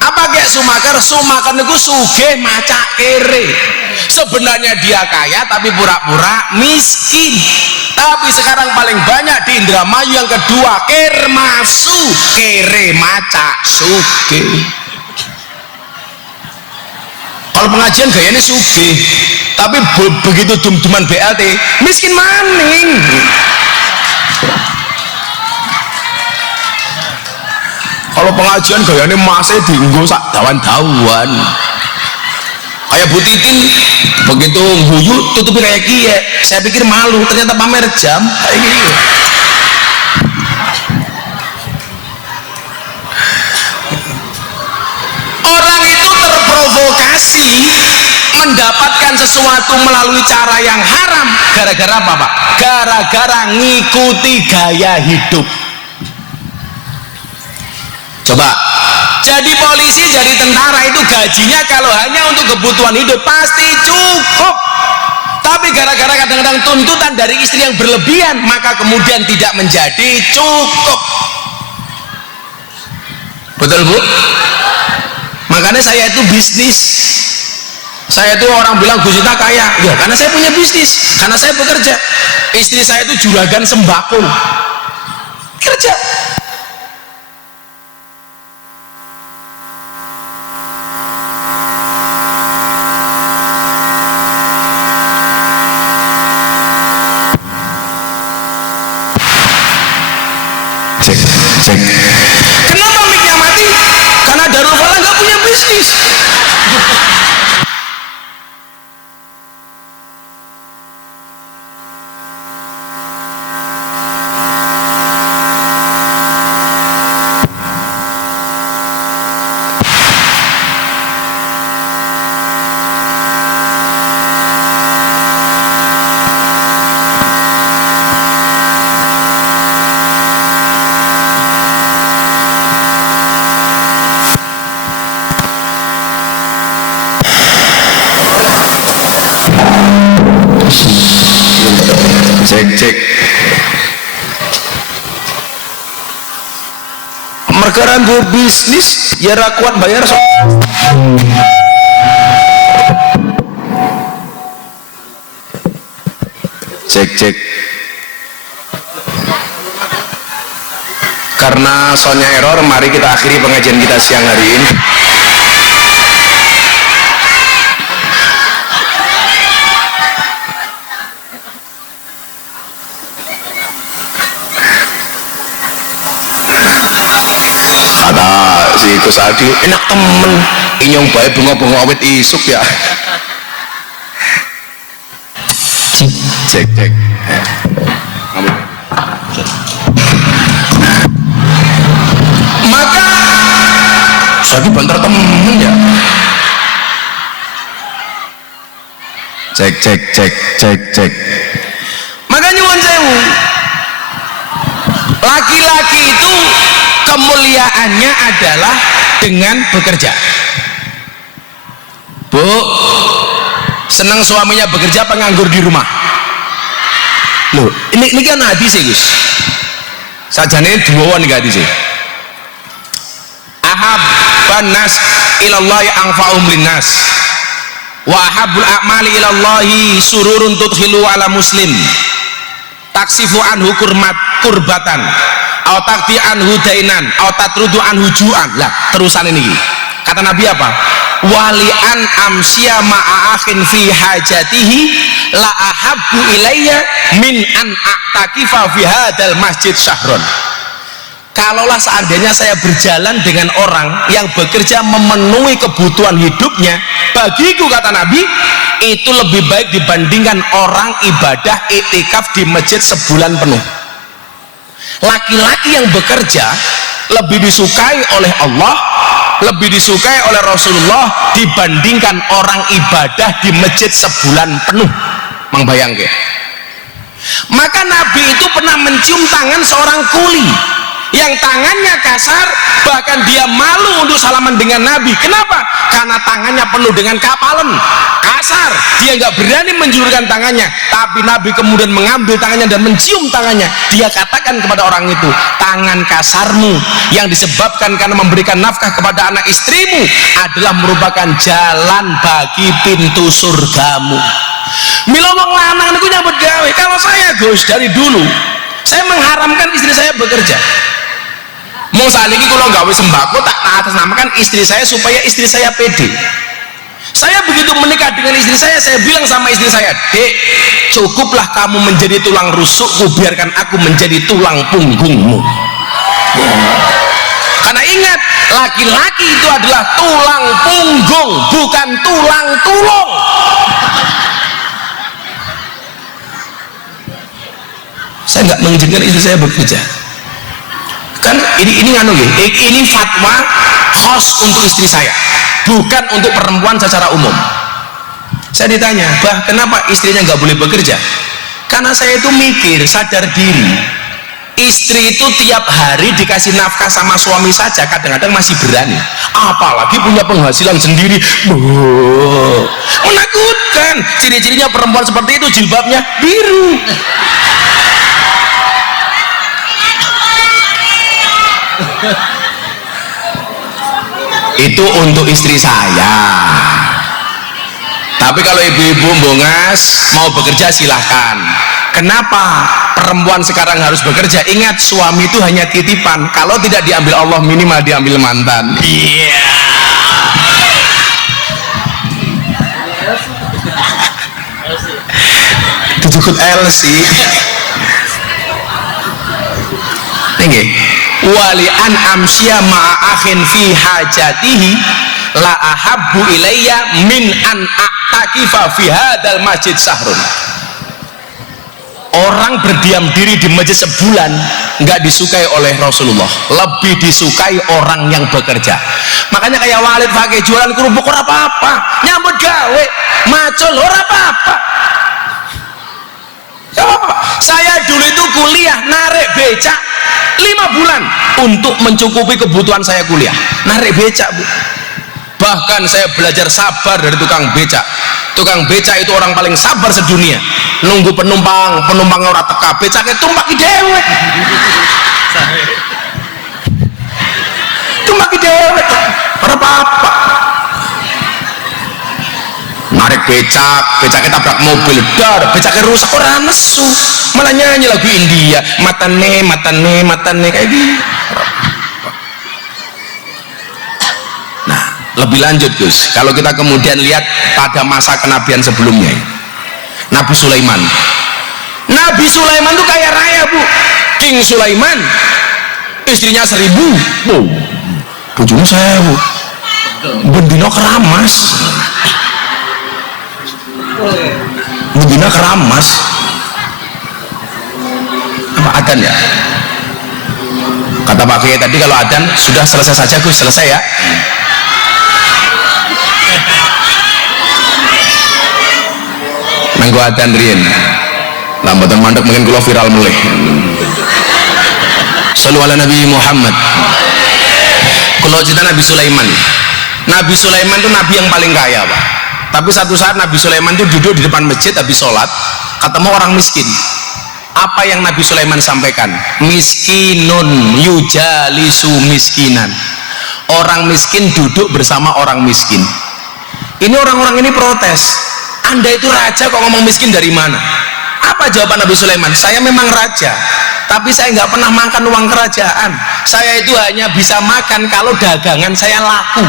Apa kayak sumaker? Sumaker itu sugih macak kere, sebenarnya dia kaya tapi pura-pura miskin. Tapi sekarang paling banyak di Indramayu yang kedua, kirmasu, kere macak sugih. Kalau pengajian gayanya sugih, tapi begitu dum-duman BLT miskin maning. Kalau pengajian gayanya masih dienggo sak dawan-dawan. Kayak Bu Titin begitu guyu tutupi kayak kie, saya pikir malu, ternyata pamer jam kayak gitu. Orang itu terprovokasi mendapatkan sesuatu melalui cara yang haram gara-gara apa Pak? Gara-gara ngikuti gaya hidup. Coba jadi polisi, jadi tentara itu gajinya kalau hanya untuk kebutuhan hidup pasti cukup, tapi gara-gara kadang-kadang tuntutan dari istri yang berlebihan maka kemudian tidak menjadi cukup. Betul Bu? Makanya saya itu bisnis. Saya itu orang bilang Gus Ita kaya, ya karena saya punya bisnis, karena saya bekerja. Istri saya itu juragan sembako, kerja. Cek. Kenapa mic-nya mati? Karena Darul Falah nggak punya bisnis. Cek cek. Mereka gue bisnis ya ra kuat bayar so. Cek cek. Karena soundnya error, mari kita akhiri pengajian kita siang hari ini. Kata si Kusadi, enak temen inyong bae bunga-bunga awet isuk ya. Cek cek. Maka Sadi banter temen ya. Cek cek cek cek cek. Maka nyuwun sewu, laki-laki itu kemuliaannya adalah dengan bekerja. Bu, senang suaminya bekerja apa nganggur di rumah? Loh, ini kan hadis ya Gus. Sajane duwon iki hadis. Ahabban nas ilallahi anfa'um linnas. Wa ahabbul a'mali ilallahi sururun tudkhilu ala muslim. Taksifu anhu kurbatan. Au takti anhu dainan, au tatrudu anhu ju'an. Lah, terusan ini. Kata Nabi apa? Wali'an amsya ma'akhin fi hajatihi la ahabbu ilayya min an a'takifa fi hadal masjid syahron. Kalaulah seandainya saya berjalan dengan orang yang bekerja memenuhi kebutuhan hidupnya, bagiku kata Nabi itu lebih baik dibandingkan orang ibadah iktikaf di masjid sebulan penuh. Laki-laki yang bekerja lebih disukai oleh Allah, lebih disukai oleh Rasulullah dibandingkan orang ibadah di masjid sebulan penuh. Mang bayangke. Maka Nabi itu pernah mencium tangan seorang kuli yang tangannya kasar, bahkan dia malu untuk salaman dengan Nabi. Kenapa? Karena tangannya penuh dengan kapalan, kasar, dia nggak berani menjulurkan tangannya. Tapi Nabi kemudian mengambil tangannya dan mencium tangannya. Dia katakan kepada orang itu, tangan kasarmu yang disebabkan karena memberikan nafkah kepada anak istrimu adalah merupakan jalan bagi pintu surgamu. Mila wong lanang niku nyambut gawe. Kalau saya Gus, dari dulu saya mengharamkan istri saya bekerja. Mau saat ini kalau gawe sembako tak atas namakan istri saya supaya istri saya pede. Saya begitu menikah dengan istri saya bilang sama istri saya, Dek, cukuplah kamu menjadi tulang rusukku, biarkan aku menjadi tulang punggungmu. Karena ingat, laki-laki itu adalah tulang punggung, bukan tulang tulung. Saya nggak mengizinkan istri saya bekerja. Kan ini nganu ya, ini fatwa khas untuk istri saya, bukan untuk perempuan secara umum. Saya ditanya, bah kenapa istrinya nggak boleh bekerja? Karena saya itu mikir, sadar diri, istri itu tiap hari dikasih nafkah sama suami saja kadang-kadang masih berani, apalagi punya penghasilan sendiri. Menakutkan. Ciri-cirinya perempuan seperti itu jilbabnya biru. Itu untuk istri saya. Tapi kalau ibu-ibu bongas mau bekerja silahkan. Kenapa perempuan sekarang harus bekerja? Ingat, suami itu hanya titipan. Kalau tidak diambil Allah, minimal diambil mantan. Iya. Dijukut LC. Tinggi. Wali an amsya ma'akhin fi hajatihi la ahabbu ilayya min an a'takifa fi hadal masjid sahrun. Orang berdiam diri di masjid sebulan nggak disukai oleh Rasulullah, lebih disukai orang yang bekerja. Makanya kayak Walid pakai jualan kerupuk ora apa-apa, nyambut gawe macul ora apa-apa. Saya dulu itu kuliah narik becak 5 bulan untuk mencukupi kebutuhan saya kuliah, narik becak Bu. Bahkan saya belajar sabar dari tukang becak. Tukang becak itu orang paling sabar sedunia, nunggu penumpangnya ora teka, becaknya tumpaki dewek, ora apa-apa. Narik becaknya tabrak mobil, becaknya rusak, orang nesu, malah nyanyi lagu India, matane kayak gini. Nah, lebih lanjut Gus, kalau kita kemudian lihat pada masa kenabian sebelumnya, Nabi Sulaiman tuh kaya raya Bu. King Sulaiman istrinya 1000, bojone 1000, bendina keramas, apa adan ya? Kata Pak Kiai tadi kalau adan sudah selesai saja Gus, selesai ya. Nanggo adan riyen lambatan mandek mungkin kula viral mulai. Shallu ala Nabi Muhammad. Kalau cerita Nabi Sulaiman itu nabi yang paling kaya Pak. Tapi satu saat Nabi Sulaiman itu duduk di depan masjid habis sholat, ketemu orang miskin. Apa yang Nabi Sulaiman sampaikan? Miskinun yujalisu miskinan. Orang miskin duduk bersama orang miskin. Ini orang-orang ini protes. Anda itu raja kok ngomong miskin dari mana? Apa jawaban Nabi Sulaiman? Saya memang raja, tapi saya nggak pernah makan uang kerajaan. Saya itu hanya bisa makan kalau dagangan saya laku.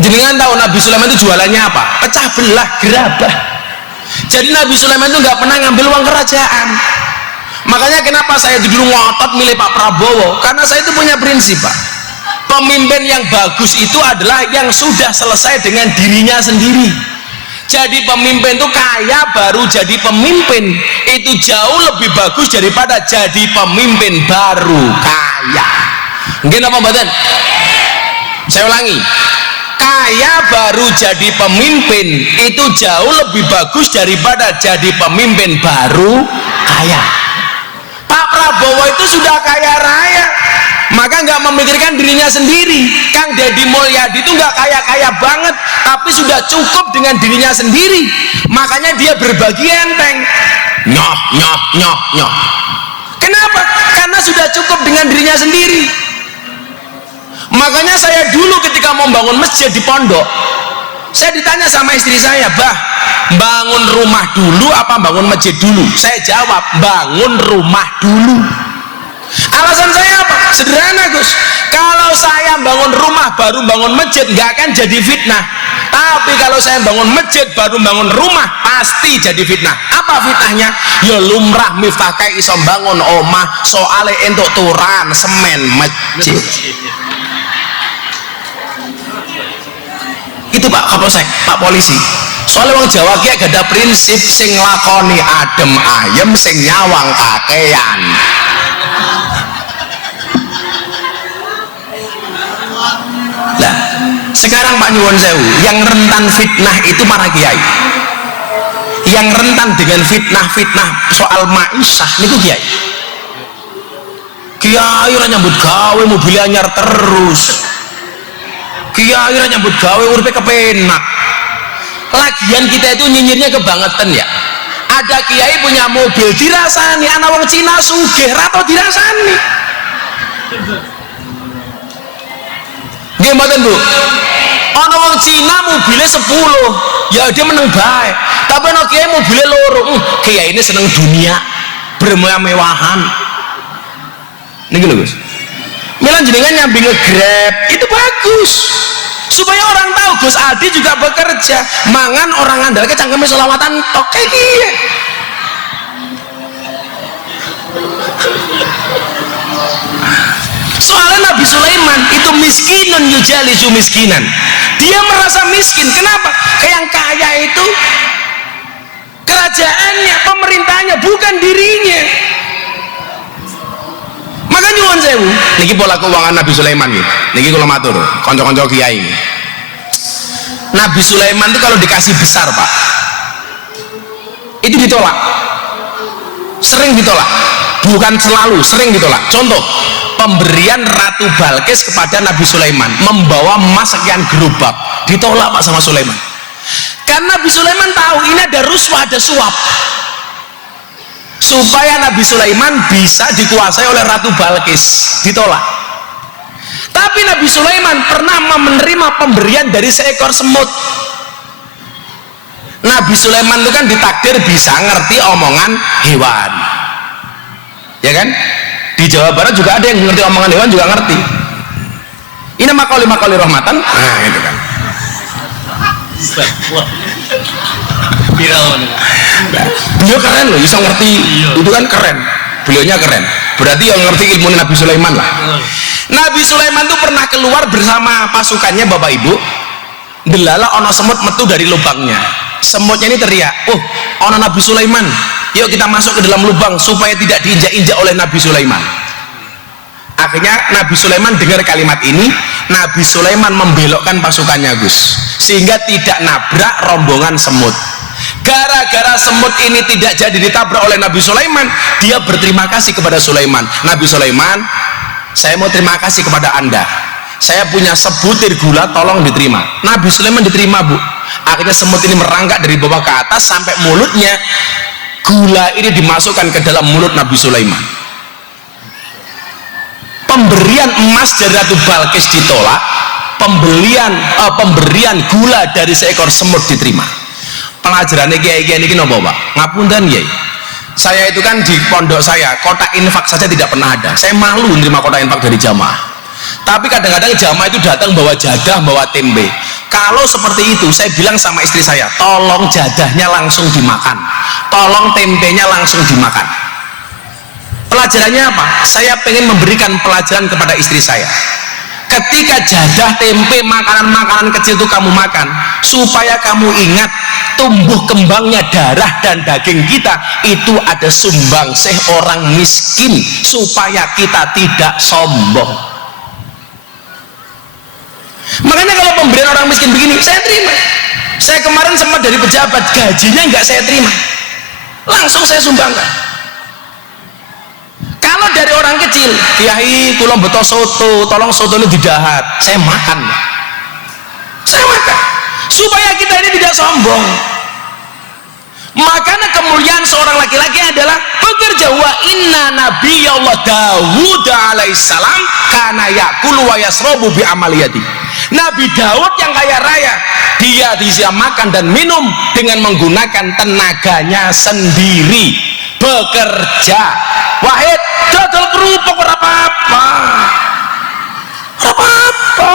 Jenengan tahu Nabi Sulaiman itu jualannya apa? Pecah belah, gerabah. Jadi Nabi Sulaiman itu nggak pernah ngambil uang kerajaan. Makanya kenapa saya dulu ngotot milih Pak Prabowo? Karena saya itu punya prinsip Pak. Pemimpin yang bagus itu adalah yang sudah selesai dengan dirinya sendiri. Jadi pemimpin itu kaya baru jadi pemimpin, itu jauh lebih bagus daripada jadi pemimpin baru kaya. Mungkin apa mboten? Saya ulangi, kaya baru jadi pemimpin itu jauh lebih bagus daripada jadi pemimpin baru kaya. Pak Prabowo itu sudah kaya raya, maka nggak memikirkan dirinya sendiri. Kang Deddy Mulyadi itu nggak kaya-kaya banget, tapi sudah cukup dengan dirinya sendiri. Makanya dia berbagi enteng. Nyoh. Kenapa? Karena sudah cukup dengan dirinya sendiri. Makanya saya dulu ketika mau bangun masjid di pondok, saya ditanya sama istri saya, "Bah, bangun rumah dulu apa bangun masjid dulu?" Saya jawab, bangun rumah dulu. Alasan saya apa? Sederhana Gus, kalau saya bangun rumah baru bangun masjid nggak akan jadi fitnah. Tapi kalau saya bangun masjid baru bangun rumah pasti jadi fitnah. Apa fitnahnya? Ya lumrah Miftah kayak iso bangun omah soale entuk turan semen masjid. Itu Pak Kapolsek, Pak Polisi. Soalnya wong Jawa ki gak ada prinsip sing lakoni adem ayem sing nyawang kakean. Nah, sekarang Pak Nyuwun Sewu, yang rentan fitnah itu para kiai. Yang rentan dengan fitnah-fitnah soal maisha niku kiai. Kiai ora nyambut gawe mobil anyar terus. Kiai ora nyambut gawe uripe kepenak. Lagian kita itu nyinyirnya kebangetan ya. Ada kiai punya mobil dirasani, anak wong Cina sugih ra tau dirasani. Nggih mboten Bu. Ana wong Cina mobilnya 10, ya dia meneng bae. Tapi ana kiai mobilnya loro. Kiai ini seneng dunia, bermewah-mewahan. Niki lho Gus. Milan jenengan nyambi nge-Grab, itu bagus. Supaya orang tahu Gus Aldi juga bekerja, mangan orang ngandalke cangkeme selawatan tok kayak gini. Soalnya Nabi Sulaiman itu miskinun yujalisu miskinan. Dia merasa miskin. Kenapa? Yang kaya itu kerajaannya, pemerintahnya, bukan dirinya. Maka nyuwun sewu, niki pola keuangan Nabi Sulaiman nih. Niki kula matur, kanca-kanca kiai. Nabi Sulaiman itu kalau dikasih besar, Pak, itu ditolak. Sering ditolak. Bukan selalu, sering ditolak. Contoh, pemberian Ratu Balkis kepada Nabi Sulaiman membawa emas sekian gerobak, ditolak Pak sama Sulaiman. Karena Nabi Sulaiman tahu ini ada ruswah, ada suap, supaya Nabi Sulaiman bisa dikuasai oleh Ratu Balkis, ditolak. Tapi Nabi Sulaiman pernah menerima pemberian dari seekor semut. Nabi Sulaiman itu kan ditakdir bisa ngerti omongan hewan, ya kan? Di Jawa Barat juga ada yang ngerti omongan hewan, juga ngerti. Ini makoli rahmatan, nah itu kan. Beliau keren loh, bisa ngerti, itu kan keren. Beliaunya keren. Berarti yang ngerti ilmu Nabi Sulaiman lah. Nabi Sulaiman itu pernah keluar bersama pasukannya, Bapak Ibu. Delala ono semut metu dari lubangnya. Semutnya ini teriak, "Oh, ono Nabi Sulaiman. Yuk kita masuk ke dalam lubang supaya tidak diinjak-injak oleh Nabi Sulaiman." Akhirnya Nabi Sulaiman dengar kalimat ini, Nabi Sulaiman membelokkan pasukannya, Gus, sehingga tidak nabrak rombongan semut. Gara-gara semut ini tidak jadi ditabrak oleh Nabi Sulaiman, dia berterima kasih kepada Sulaiman. Nabi Sulaiman, saya mau terima kasih kepada Anda. Saya punya sebutir gula, tolong diterima. Nabi Sulaiman diterima, Bu. Akhirnya semut ini merangkak dari bawah ke atas sampai mulutnya. Gula ini dimasukkan ke dalam mulut Nabi Sulaiman. Pemberian emas dari Ratu Balkis ditolak, pemberian gula dari seekor semut diterima. Pelajarannya kiai-kiai ini napa, Pak? Ngapunten, Kiai. Saya itu kan di pondok saya, kotak infak saja tidak pernah ada. Saya malu menerima kotak infak dari jamaah. Tapi kadang-kadang jamaah itu datang bawa jadah, bawa tempe. Kalau seperti itu, saya bilang sama istri saya, tolong jadahnya langsung dimakan, tolong tempenya langsung dimakan. Pelajarannya apa? Saya pengen memberikan pelajaran kepada istri saya. Ketika jadah, tempe, makanan-makanan kecil itu kamu makan, supaya kamu ingat tumbuh kembangnya darah dan daging kita itu ada sumbangsih orang miskin, supaya kita tidak sombong. Makanya kalau pemberian orang miskin begini, saya terima. Saya kemarin sempat dari pejabat, gajinya nggak saya terima, langsung saya sumbangkan. Kalau dari orang kecil, Kiai kula beto soto, tolong soto ini didahat, saya makan, supaya kita ini tidak sombong. Makanya kemuliaan seorang laki-laki adalah bekerja. Wa inna nabiyallah Dawud alaihissalam kana yakulu wa yasrobu bi amaliyati. Nabi Daud yang kaya raya, dia bisa makan dan minum dengan menggunakan tenaganya sendiri, bekerja. Wahid dodol kerupuk ora apa-apa, ora apa-apa.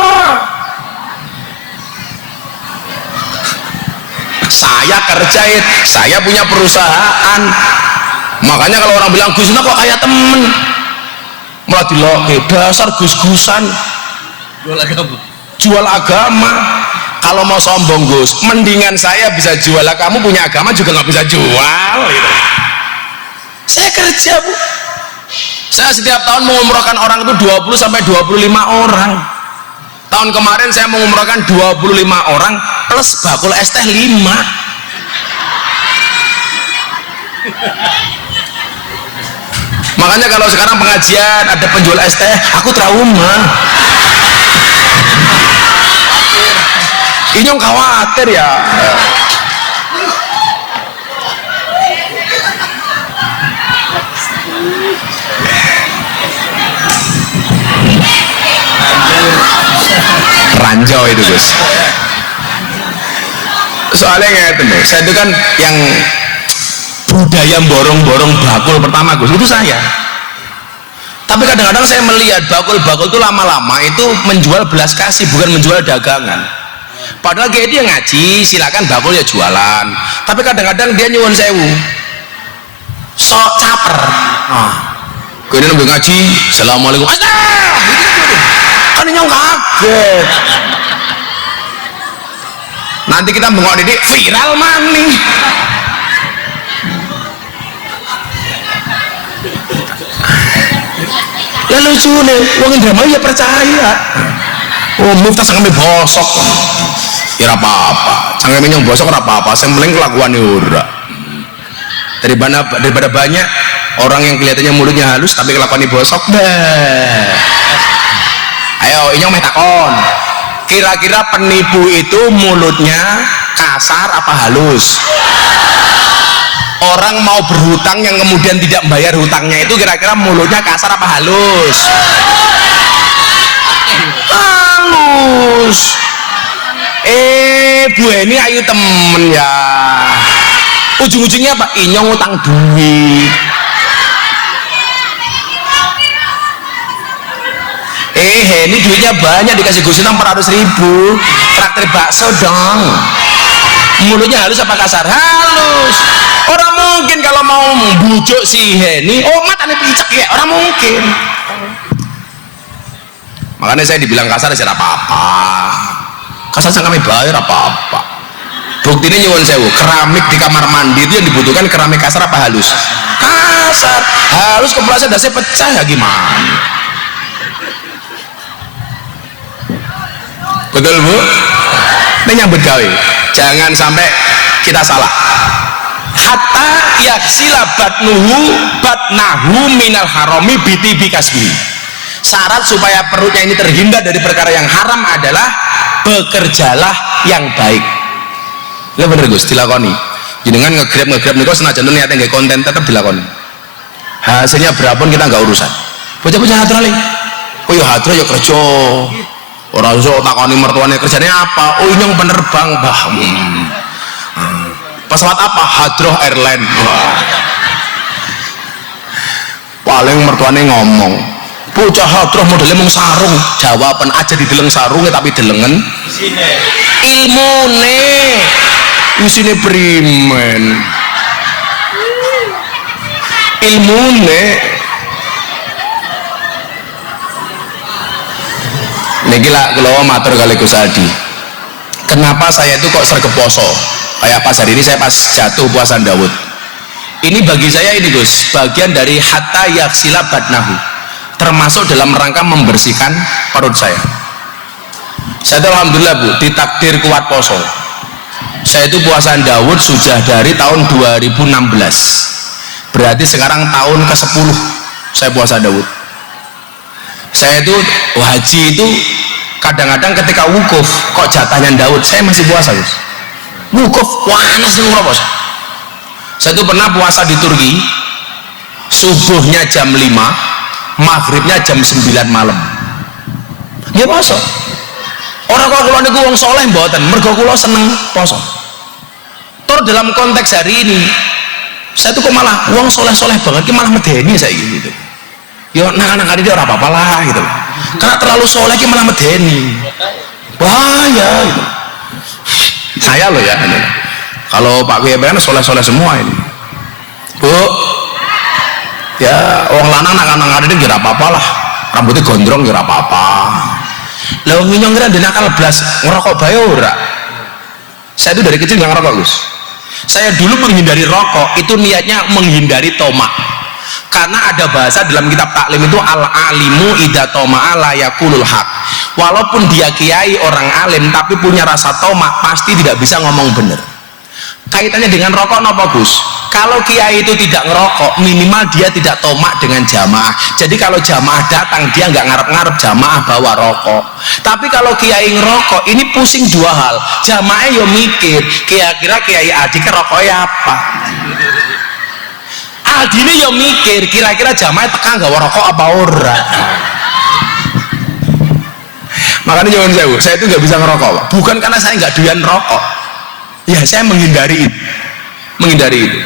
Saya kerjain, saya punya perusahaan. Makanya kalau orang bilang Gus kok kayak temen, malah diloke dasar gus-gusan jual agama. Kalau mau sombong, Gus, mendingan saya bisa jual, kamu punya agama juga nggak bisa jual gitu. Saya kerja, Bu. Saya setiap tahun mengumrohkan orang itu 20 sampai 25 orang. Tahun kemarin saya mengumrohkan 25 orang plus bakul es teh 5. Makanya kalau sekarang pengajian ada penjual es teh, aku trauma. Ini yang khawatir ya. Ranjau itu, Gus. Soalnya kayak itu, saya itu kan yang budaya borong-borong bakul pertama, Gus, itu saya. Tapi kadang-kadang saya melihat bakul-bakul itu lama-lama itu menjual belas kasih, bukan menjual dagangan. Padahal kayak dia ngaji, silakan bakul ya jualan. Tapi kadang-kadang dia nyuwun sewu, sok caper. Gue ini nunggu ngaji, assalamualaikum. Kan nyong kaget. Nanti kita bengok didik viral maning. Ya lucu nih, wong drama ya percaya. Oh, Miftah sangat bosok. Ya apa-apa, sangat nyong bosok apa-apa. Yang penting kelakuannya ora. Daripada banyak orang yang kelihatannya mulutnya halus tapi kelakuannya bosok. Ayo, ini meh takon. Kira-kira penipu itu mulutnya kasar apa halus? Orang mau berhutang yang kemudian tidak membayar hutangnya itu kira-kira mulutnya kasar apa halus? Halus. Bu ini ayu temen ya. Ujung-ujungnya apa? Inyong utang duit. Ini duitnya banyak, dikasih Gus Inam 400.000, traktir bakso dong. Mulutnya halus apa kasar? Halus. Orang mungkin kalau mau membujuk si Heni, oh matanya picak ya, orang mungkin. Makanya saya dibilang kasar ya apa-apa. Kasar sang kami bayar apa-apa. Bukti ini nyuwun sewu, keramik di kamar mandi itu yang dibutuhkan keramik kasar apa halus? Kasar. Halus kepala dasnya pecah ya gimana? Betul Bu? Ini nyambut gawe. Jangan sampai kita salah. Hatta yaksila batnahu minal harami biti bikasbi. Syarat supaya perutnya ini terhindar dari perkara yang haram adalah bekerjalah yang baik. Lah bener Gus, dilakoni. Jenengan nge-grab niku senajan niate nggih konten tetep dilakoni. Hasilnya berapun kita nggak urusan. Bocah-bocah hadro le. Oh ya hadro ya kerja. Orang so takoni mertuanya kerjanya apa? Oh inyong penerbang bah. Pesawat apa? Hadroh Airline. Wah. Paling mertuanya ngomong, bocah hadroh modelnya mung sarung. Jawaban aja dideleng sarungnya tapi delengen ilmune isine primen. Ilmune niki lah kula matur kali Gus Adi. Kenapa saya itu kok sregep poso? Kayak pas hari ini saya pas jatuh puasa Daud. Ini bagi saya ini Gus, bagian dari hatta yaksila badnahu. Termasuk dalam rangka membersihkan perut saya. Saya itu alhamdulillah Bu, ditakdir kuat poso. Saya itu puasa Daud sudah dari tahun 2016. Berarti sekarang tahun ke-10 saya puasa Daud. Saya itu haji itu kadang-kadang ketika wukuf kok jatahnya Daud, saya masih puasa Gus. Wukuf panas nih Bos. Saya itu pernah puasa di Turki, subuhnya jam 5, maghribnya jam 9 malam. Ya poso. Orang kalau kula niku wong soleh mboten, mergo kula seneng poso. Tur dalam konteks hari ini, saya tuh kok malah wong soleh-soleh banget, ki malah medeni saya gitu. Yo anak-anak dia ora apa-apa lah gitu. Karena terlalu soleh ki malah medeni. Bahaya gitu. Saya loh ya ini. Kalau Pak Kiai kan soleh-soleh semua ini. Bu. Ya, wong lanang anak-anak dia kira apa-apa lah. Rambutnya gondrong kira apa-apa. Lah wong nyong kira nakal blas, ngerokok bae ora. Saya itu dari kecil enggak ngerokok, Gus. Saya dulu menghindari rokok, itu niatnya menghindari tomak. Karena ada bahasa dalam kitab taklim itu al-alimu idza toma'a la yaqulul haq. Walaupun dia kiai orang alim tapi punya rasa tomak pasti tidak bisa ngomong benar. Kaitannya dengan rokok napa Gus? Kalau kiai itu tidak ngerokok minimal dia tidak tomak dengan jamaah. Jadi kalau jamaah datang dia nggak ngarep-ngarep jamaah bawa rokok. Tapi kalau kiai ngerokok ini pusing dua hal. Jamaah yo mikir kira-kira kiai adik rokoknya apa? Adine yo mikir kira-kira jamaah tekan gak rokok apa ora. Makanya nyuwun sewu, saya itu nggak bisa ngerokok. Bukan karena saya nggak doyan rokok. Ya saya menghindari itu.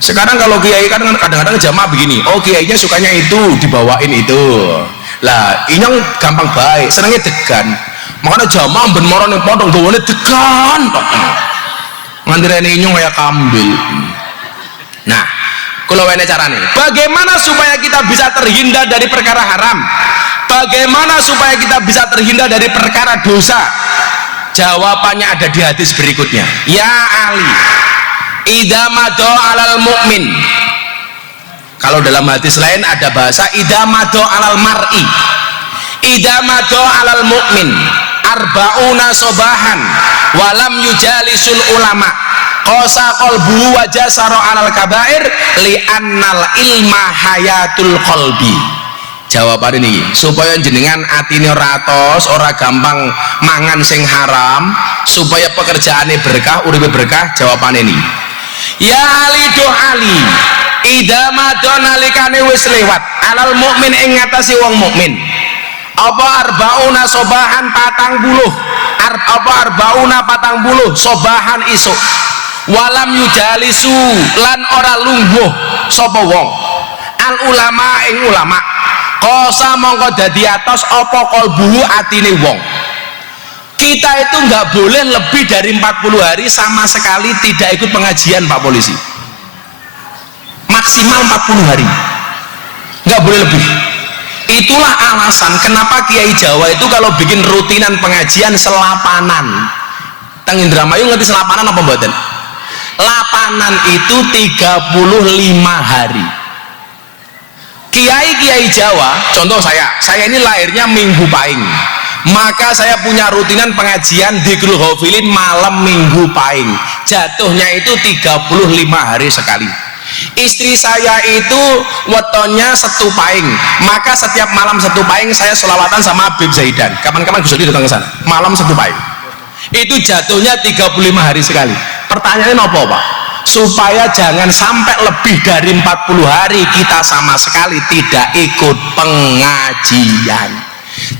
Sekarang kalau kiai kan kadang-kadang jamaah begini, oh kiainya sukanya itu dibawain itu. Lah inyong gampang baik, senengnya degan. Makanya jamaah ben moro ning potong gawane degan tok. Ngandirene inyong kayak kambil. Nah, kalau ini caranya bagaimana supaya kita bisa terhindar dari perkara haram, bagaimana supaya kita bisa terhindar dari perkara dosa? Jawabannya ada di hadis berikutnya. Ya Ali, idza mado alal mu'min. Kalau dalam hadis lain ada bahasa idza mado alal mar'i, idza mado alal mu'min arba'una sobahan walam yujalisul ulama qasa qalbuhu wa jasara alal kabair li annal ilma hayatul qalbi. Jawaban ini supaya jenengan atine ora atos, ora gampang mangan sing haram, supaya pekerjaane berkah, uripe berkah. Jawaban ini, ya Ali do Ali, idza madona likane wis lewat alal mukmin ing ngatasi wong mukmin apa arbauna sobahan 40 arbauna 40 sobahan isuk walam yujalisu lan ora lungguh sapa wong al ulama ing ulama kosa mongko dadi atos apa kalbuhu atine wong. Kita itu nggak boleh lebih dari 40 hari sama sekali tidak ikut pengajian, Pak Polisi. Maksimal 40 hari, nggak boleh lebih. Itulah alasan kenapa Kiai Jawa itu kalau bikin rutinan pengajian selapanan. Teng Indramayu ngerti selapanan apa mboten? Lapanan itu 35 hari. Kiai Jawa, contoh saya ini lahirnya Minggu Pahing, maka saya punya rutinan pengajian di Dikrul Ghafilin malam Minggu Pahing, jatuhnya itu 35 hari sekali. Istri saya itu wetonnya Setu Pahing, maka setiap malam Setu Pahing saya sholawatan sama Habib Zaidan. Kapan-kapan Gus Dur datang ke sana malam Setu Pahing, itu jatuhnya 35 hari sekali. Pertanyaannya apa Pak? Supaya jangan sampai lebih dari 40 hari kita sama sekali tidak ikut pengajian.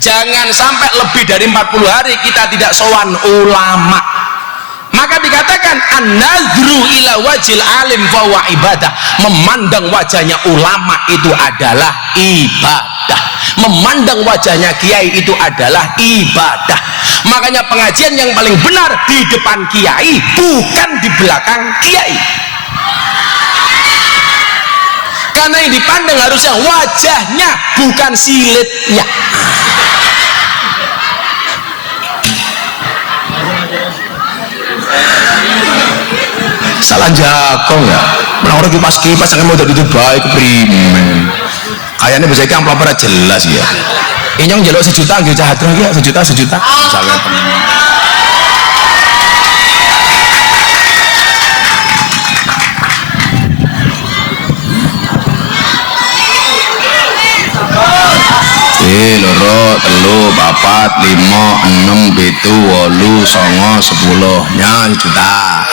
Jangan sampai lebih dari 40 hari kita tidak sowan ulama. Maka dikatakan an-nazru ila wajil alim fahuwa ibadah. Memandang wajahnya ulama itu adalah ibadah. Memandang wajahnya kiai itu adalah ibadah. Makanya pengajian yang paling benar di depan kiai, bukan di belakang kiai. Karena yang dipandang harusnya wajahnya, bukan silitnya. Salah jagong ya. Menang orang kipas jangan mau jadi baik primen. Kayaknya bisa ikan amplop jelas ya. Inyong jaluk 1 juta nggih cah hadroh ya, 1 juta misalnya. Loro, telu, papat, 5, 6, 7, 8, 9, 10 nya 1 juta.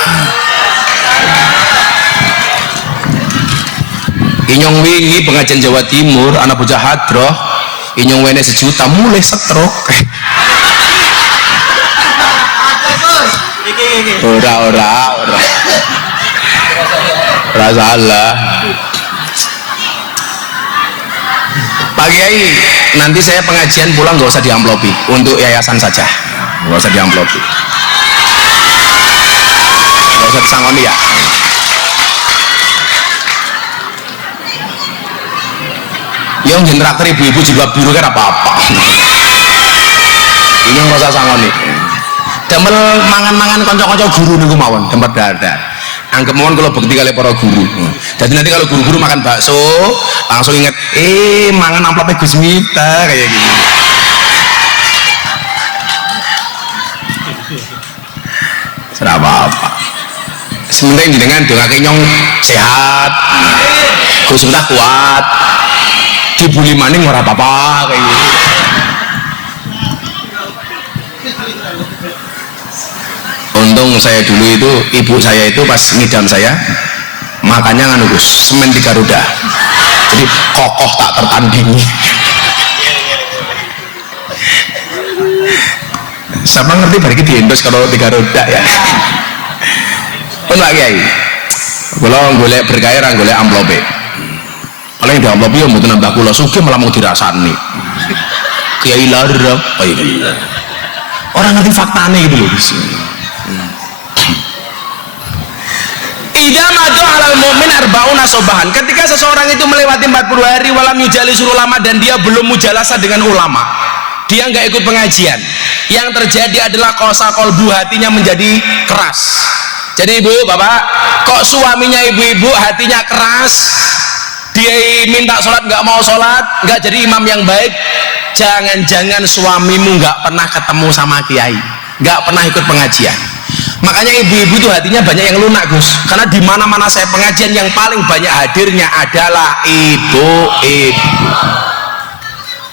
Inyong wingi pengajian Jawa Timur anak bocah hadroh, inyong wene 1 juta mulai stroke. Ora salah. Pak Kiai, nanti saya pengajian pulang nggak usah diamplopi, untuk yayasan saja, nggak usah diamplopi, nggak usah disangoni ya. Yang jenderakter ibu-ibu juga biru kan apa-apa. Ini nggak usah sangoni. Damel mangan-mangan konco-konco guru niku mawon, tempat dadar. Anggap mohon kalau bukti kali para guru. Jadi nanti kalau guru-guru makan bakso langsung inget, mangan amplopnya Gus Miftah kayak gini. Serah apa-apa. Sementara dengan dongake nyong sehat, Gus Miftah kuat, dibully maning ora apa-apa kayak gini. Untung saya dulu itu, ibu saya itu pas ngidam saya makannya nganu Gus, semen 3 roda, jadi kokoh tak tertandingi. Sama ngerti balik diendos kalau 3 roda ya. Pun Pak Kiai, kalau golek berkah orang golek amplope, kalau yang di amplope ya mboten nambah kula sugih malah mau dirasani. Kiai larap, orang ngerti faktane gitu loh di sini. Idza madu alal mu'min arbauna sobahan. Ketika seseorang itu melewati 40 hari walam yujalisul ulama dan dia belum mujalasah dengan ulama, dia nggak ikut pengajian, yang terjadi adalah kosa kolbu, hatinya menjadi keras. Jadi ibu bapak, kok suaminya ibu-ibu hatinya keras, dia minta sholat nggak mau sholat, nggak jadi imam yang baik, jangan-jangan suamimu nggak pernah ketemu sama kiai, nggak pernah ikut pengajian. Makanya ibu-ibu tuh hatinya banyak yang lunak Gus, karena di mana-mana saya pengajian yang paling banyak hadirnya adalah ibu-ibu.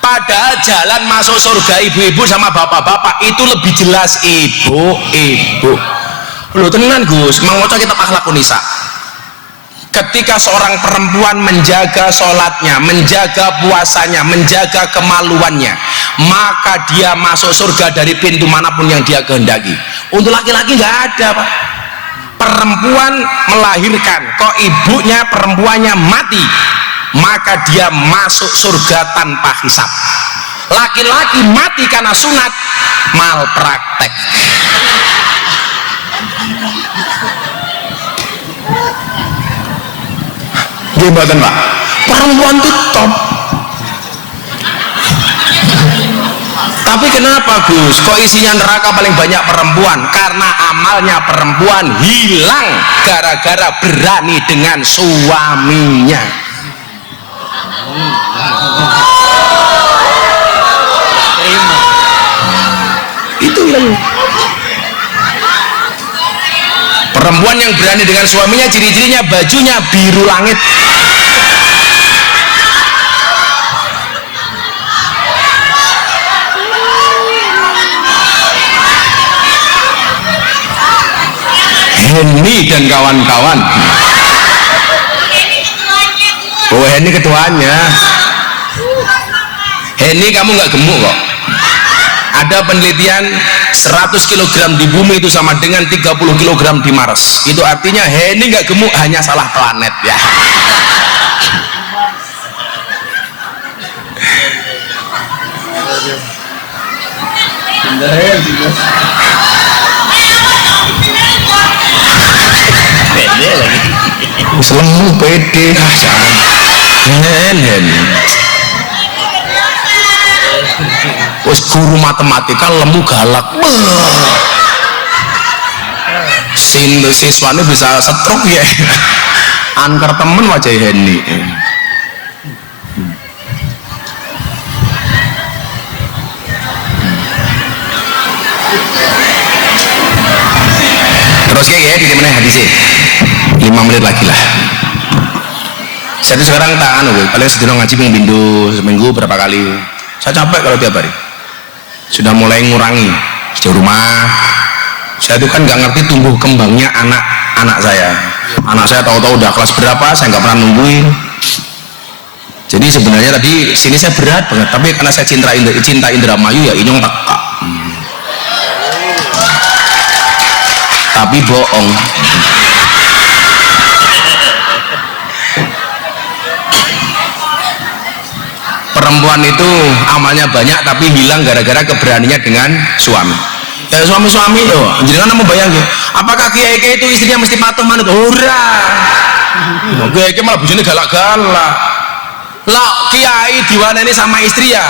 Padahal jalan masuk surga ibu-ibu sama bapak-bapak itu lebih jelas ibu-ibu. Lu tenan Gus, mau kita akhlakun nisa. Ketika seorang perempuan menjaga sholatnya, menjaga puasanya, menjaga kemaluannya, maka dia masuk surga dari pintu manapun yang dia kehendaki. Untuk laki-laki nggak ada Pak. Perempuan melahirkan, kok ibunya perempuannya mati, maka dia masuk surga tanpa hisab. Laki-laki mati karena sunat, malpraktek. Gimana Pak? Perempuan itu top. Tapi kenapa Gus? Kok isinya neraka paling banyak perempuan? Karena amalnya perempuan hilang gara-gara berani dengan suaminya. Itu yang perempuan yang berani dengan suaminya, ciri-cirinya bajunya biru langit. Henny dan kawan-kawan. Oh, Henny ketuanya. Henny kamu nggak gemuk kok. Ada penelitian 100 kg di bumi itu sama dengan 30 kg di Mars. Itu artinya Henny nggak gemuk, hanya salah planet ya. Pede lagi. Selemu pede. Hen. Wes guru matematika lemu galak. Siswanya bisa stroke ya. Angker temen wajah Henny. Terus kayak di mana hadisnya 5 menit lagi lah. Saya itu sekarang tak paling sedino ngaji pindu seminggu berapa kali. Saya capek kalau tiap hari. Sudah mulai ngurangi di rumah. Saya itu kan nggak ngerti tumbuh kembangnya anak saya. Anak saya tahu-tahu udah kelas berapa, saya nggak pernah nungguin. Jadi sebenarnya tadi sini saya berat banget, tapi karena saya cinta Indramayu ya inyong teka. Tapi bohong. Perempuan itu amalnya banyak tapi hilang gara-gara keberaniannya dengan suami. Ya suami-suami loh, jangan mau bayangin. Apakah kiai itu istrinya mesti patuh manut? Ora. Kiai malah bojone galak-galak. Lah kiai diwaneni sama istri ya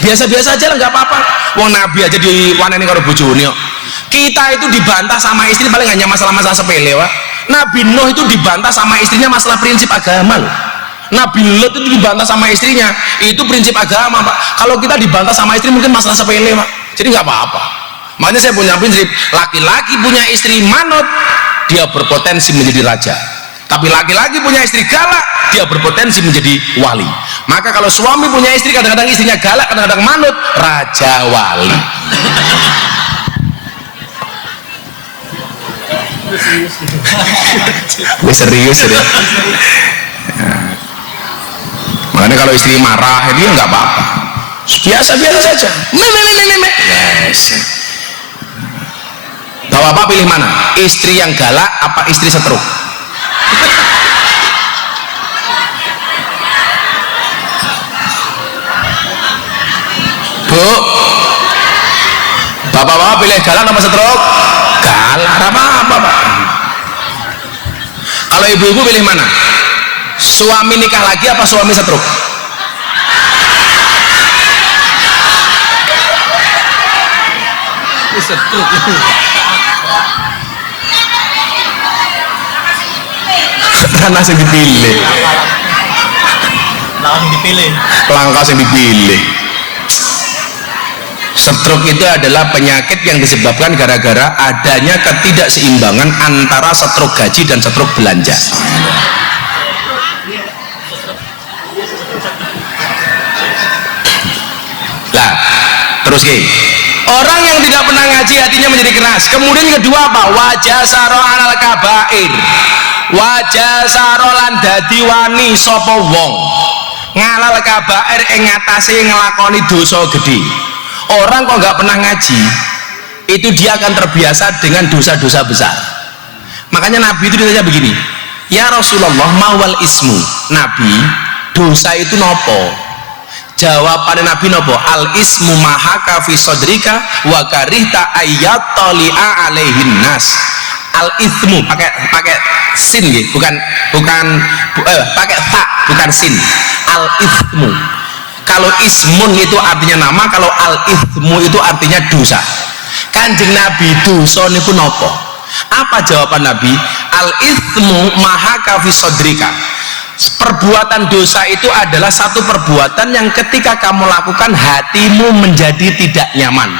biasa-biasa aja lah, nggak apa-apa. Wong Nabi aja diwaneni karo bojone kok. Kita itu dibantah sama istri paling hanya masalah-masalah sepele, Pak. Nabi Nuh itu dibantah sama istrinya masalah prinsip agama loh. Nabi Lot itu dibantah sama istrinya, itu prinsip agama, Pak. Kalau kita dibantah sama istri mungkin masalah sepele, Pak. Jadi nggak apa-apa. Makanya saya punya prinsip, laki-laki punya istri manut, dia berpotensi menjadi raja. Tapi laki-laki punya istri galak, dia berpotensi menjadi wali. Maka kalau suami punya istri, kadang-kadang istrinya galak, kadang-kadang manut, raja wali. Gue serius ya. Makanya kalau istri marah dia nggak apa-apa, biasa-biasa saja. Yes. Bapak pilih mana? Istri yang galak apa istri setruk? Bu, bapak-bapak pilih galak apa setruk? Galak, apa-apa Pak. Kalau ibu-ibu pilih mana? Suami nikah lagi apa suami setruk? Setruk. Karena yang dipilih. Langkah yang dipilih. Stroke itu adalah penyakit yang disebabkan gara-gara adanya ketidakseimbangan antara stroke gaji dan stroke belanja. Terus ke orang yang tidak pernah ngaji hatinya menjadi keras. Kemudian kedua apa? Wajah saro alal kabair, wajah saro lan dadi wani sapa wong ngalal kabair ing ngatasi ngelakoni dosa gede. Orang kok nggak pernah ngaji itu dia akan terbiasa dengan dosa-dosa besar. Makanya Nabi itu ditanya begini, ya Rasulullah mawal ismu, Nabi dosa itu nopo? Jawabannya Nabi nopo? Al ismu mahaka fi sodrika wa karihta ayat toli'a alaihin nas. Al ismu pakai sin gitu, bukan pakai ta, bukan sin. Al ismu. Kalau ismun itu artinya nama, kalau al ismu itu artinya dosa. Kanjeng Nabi dosa niku nopo? Apa jawaban Nabi? Al ismu mahaka fi sodrika. Perbuatan dosa itu adalah satu perbuatan yang ketika kamu lakukan hatimu menjadi tidak nyaman.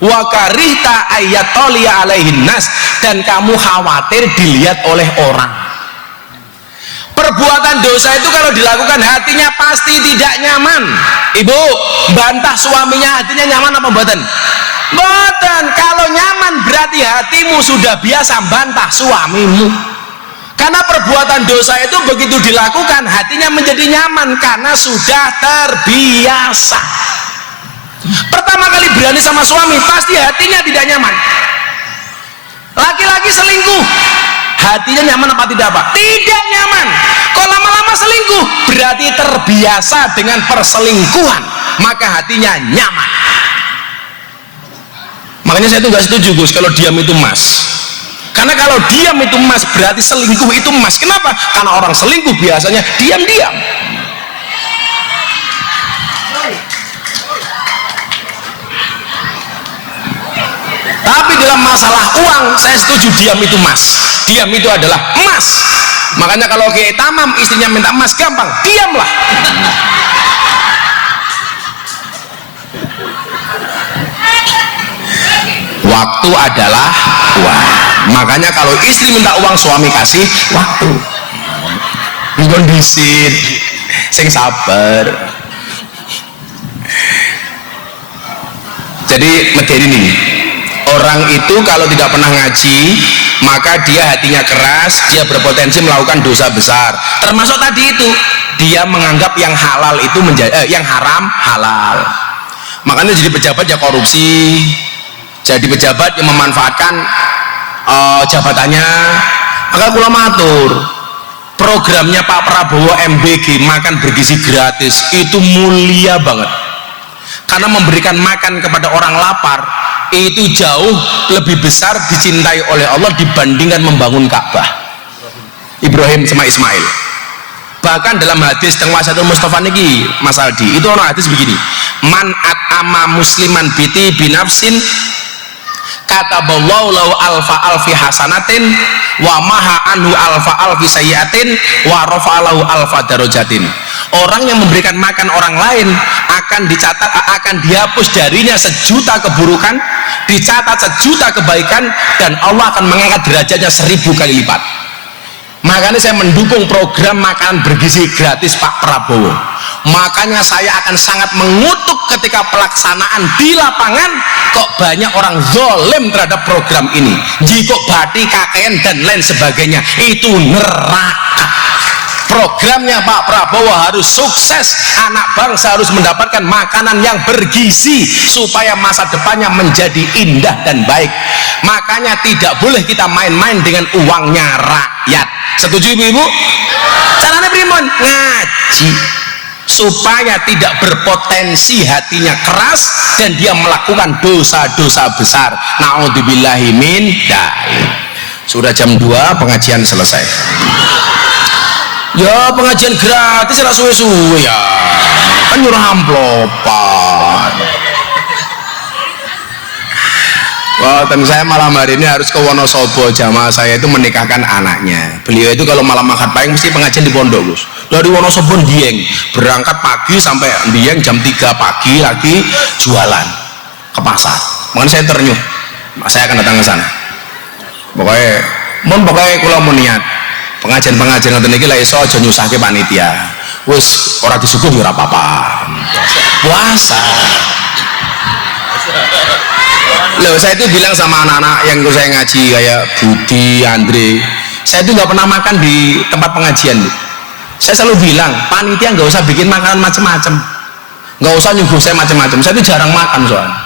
Wa karihta ayatoliya alaihin nas, dan kamu khawatir dilihat oleh orang. Perbuatan dosa itu kalau dilakukan hatinya pasti tidak nyaman. Ibu bantah suaminya hatinya nyaman apa mboten? Mboten. Kalau nyaman berarti hatimu sudah biasa bantah suamimu. Karena perbuatan dosa itu begitu dilakukan hatinya menjadi nyaman karena sudah terbiasa. Pertama kali berani sama suami pasti hatinya tidak nyaman. Laki-laki selingkuh hatinya nyaman apa tidak Pak? Tidak nyaman. Kalau lama-lama selingkuh berarti terbiasa dengan perselingkuhan, maka hatinya nyaman. Makanya saya itu nggak setuju Gus kalau diam itu emas. Karena kalau diam itu emas berarti selingkuh itu emas. Kenapa? Karena orang selingkuh biasanya diam-diam. Tapi dalam masalah uang saya setuju diam itu emas. Diam itu adalah emas. Makanya kalau Kiai Tamam istrinya minta emas gampang, diamlah. Waktu adalah uang. Makanya kalau istri minta uang suami kasih waktu. Kondisin, sing sabar. Jadi medeni nih. Orang itu kalau tidak pernah ngaji, maka dia hatinya keras, dia berpotensi melakukan dosa besar. Termasuk tadi itu, dia menganggap yang halal itu yang haram halal. Makanya jadi pejabat ya korupsi. Jadi pejabat yang memanfaatkan jabatannya. Maka kula matur, programnya Pak Prabowo MBG makan bergizi gratis itu mulia banget. Karena memberikan makan kepada orang lapar itu jauh lebih besar dicintai oleh Allah dibandingkan membangun Ka'bah. Ibrahim sama Ismail. Bahkan dalam hadis teng Wasatul Mustafa niki Mas Aldi, itu orang hadis begini, man at'ama musliman biti binafsin kataballahu lahu alfa alfi hasanatin wa maha anhu alfa alfi sayyiatin wa rafa'alahu alfa darajatin. Orang yang memberikan makan orang lain akan dicatat, akan dihapus darinya 1.000.000 keburukan, dicatat 1.000.000 kebaikan, dan Allah akan mengangkat derajatnya 1.000 kali lipat. Makanya saya mendukung program makan bergizi gratis Pak Prabowo. Makanya saya akan sangat mengutuk ketika pelaksanaan di lapangan kok banyak orang zolim terhadap program ini. Jika bati kakean dan lain sebagainya, itu neraka. Programnya Pak Prabowo harus sukses, anak bangsa harus mendapatkan makanan yang bergizi supaya masa depannya menjadi indah dan baik. Makanya tidak boleh kita main-main dengan uangnya rakyat. Setuju ibu-ibu? Caranya primun? Ngaji supaya tidak berpotensi hatinya keras dan dia melakukan dosa-dosa besar. Na'udzubillahi min dzalik. Sudah jam 2 pengajian selesai. Ya pengajian gratis ya suwe-suwe ya. Kan nyuruh amplopan. Wah, dan saya malam hari ini harus ke Wonosobo. Jamaah saya itu menikahkan anaknya. Beliau itu kalau malam akad pahing mesti pengajian di pondok, Gus. Dari Wonosobo Dieng, berangkat pagi sampai Dieng jam 3 pagi lagi jualan ke pasar. Makanya saya ternyuh. Saya akan datang ke sana. Pokoknya kula mau niat pengajian ngoten niki lek iso aja nyusahke panitia. Wis ora disuguh ya ora apa-apa. Puasa. Loh, saya itu bilang sama anak-anak yang ikut saya ngaji kayak Budi, Andre, saya itu nggak pernah makan di tempat pengajian. Saya selalu bilang, panitia nggak usah bikin makanan macam-macam, nggak usah nyuguh saya macam-macam. Saya itu jarang makan soalnya.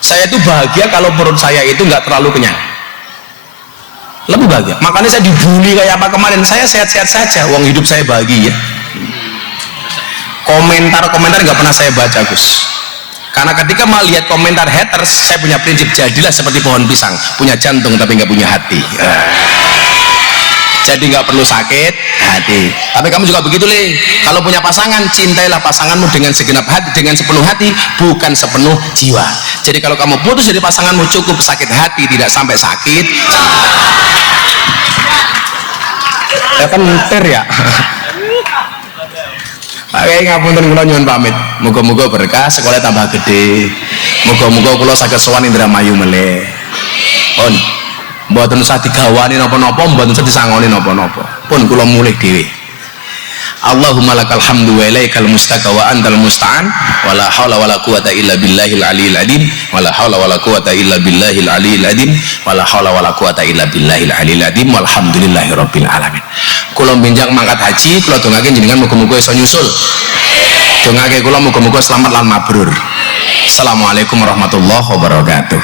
Saya itu bahagia kalau perut saya itu nggak terlalu kenyang. Lebih bahagia. Makanya saya dibully kayak apa kemarin. Saya sehat-sehat saja. Uang hidup saya bahagia. Komentar-komentar nggak pernah saya baca, Gus. Karena ketika melihat komentar haters, saya punya prinsip, jadilah seperti pohon pisang, punya jantung tapi nggak punya hati. Jadi nggak perlu sakit hati. Tapi kamu juga begitu, Le. Kalau punya pasangan, cintailah pasanganmu dengan segenap hati, dengan sepenuh hati, bukan sepenuh jiwa. Jadi kalau kamu putus dari pasanganmu, cukup sakit hati, tidak sampai sakit. Ya kan ter ya. Oke, ngapunten kula nyuwun pamit. Muga-muga berkah, sekolah tambah gede. Muga-muga kula saged sowan Indramayu meleh. Pun mboten usah digawani napa-napa, mboten usah disangoni napa-napa. Pun kula mulih dhewe. Allahumma lakal hamdu wa ilaikal mustaka wa antal musta'an wa la haula wa la quwata illa billahil aliyil adim wa la haula wa la quwata illa billahil aliyil adim wa la haula wa la quwata illa billahil aliyil adim walhamdulillahi rabbil alamin. Kula benjang mangkat haji, kula dongake jenengan muga-muga iso nyusul. Dongake kula muga-muga selamat lan mabrur. Assalamualaikum warahmatullahi wabarakatuh.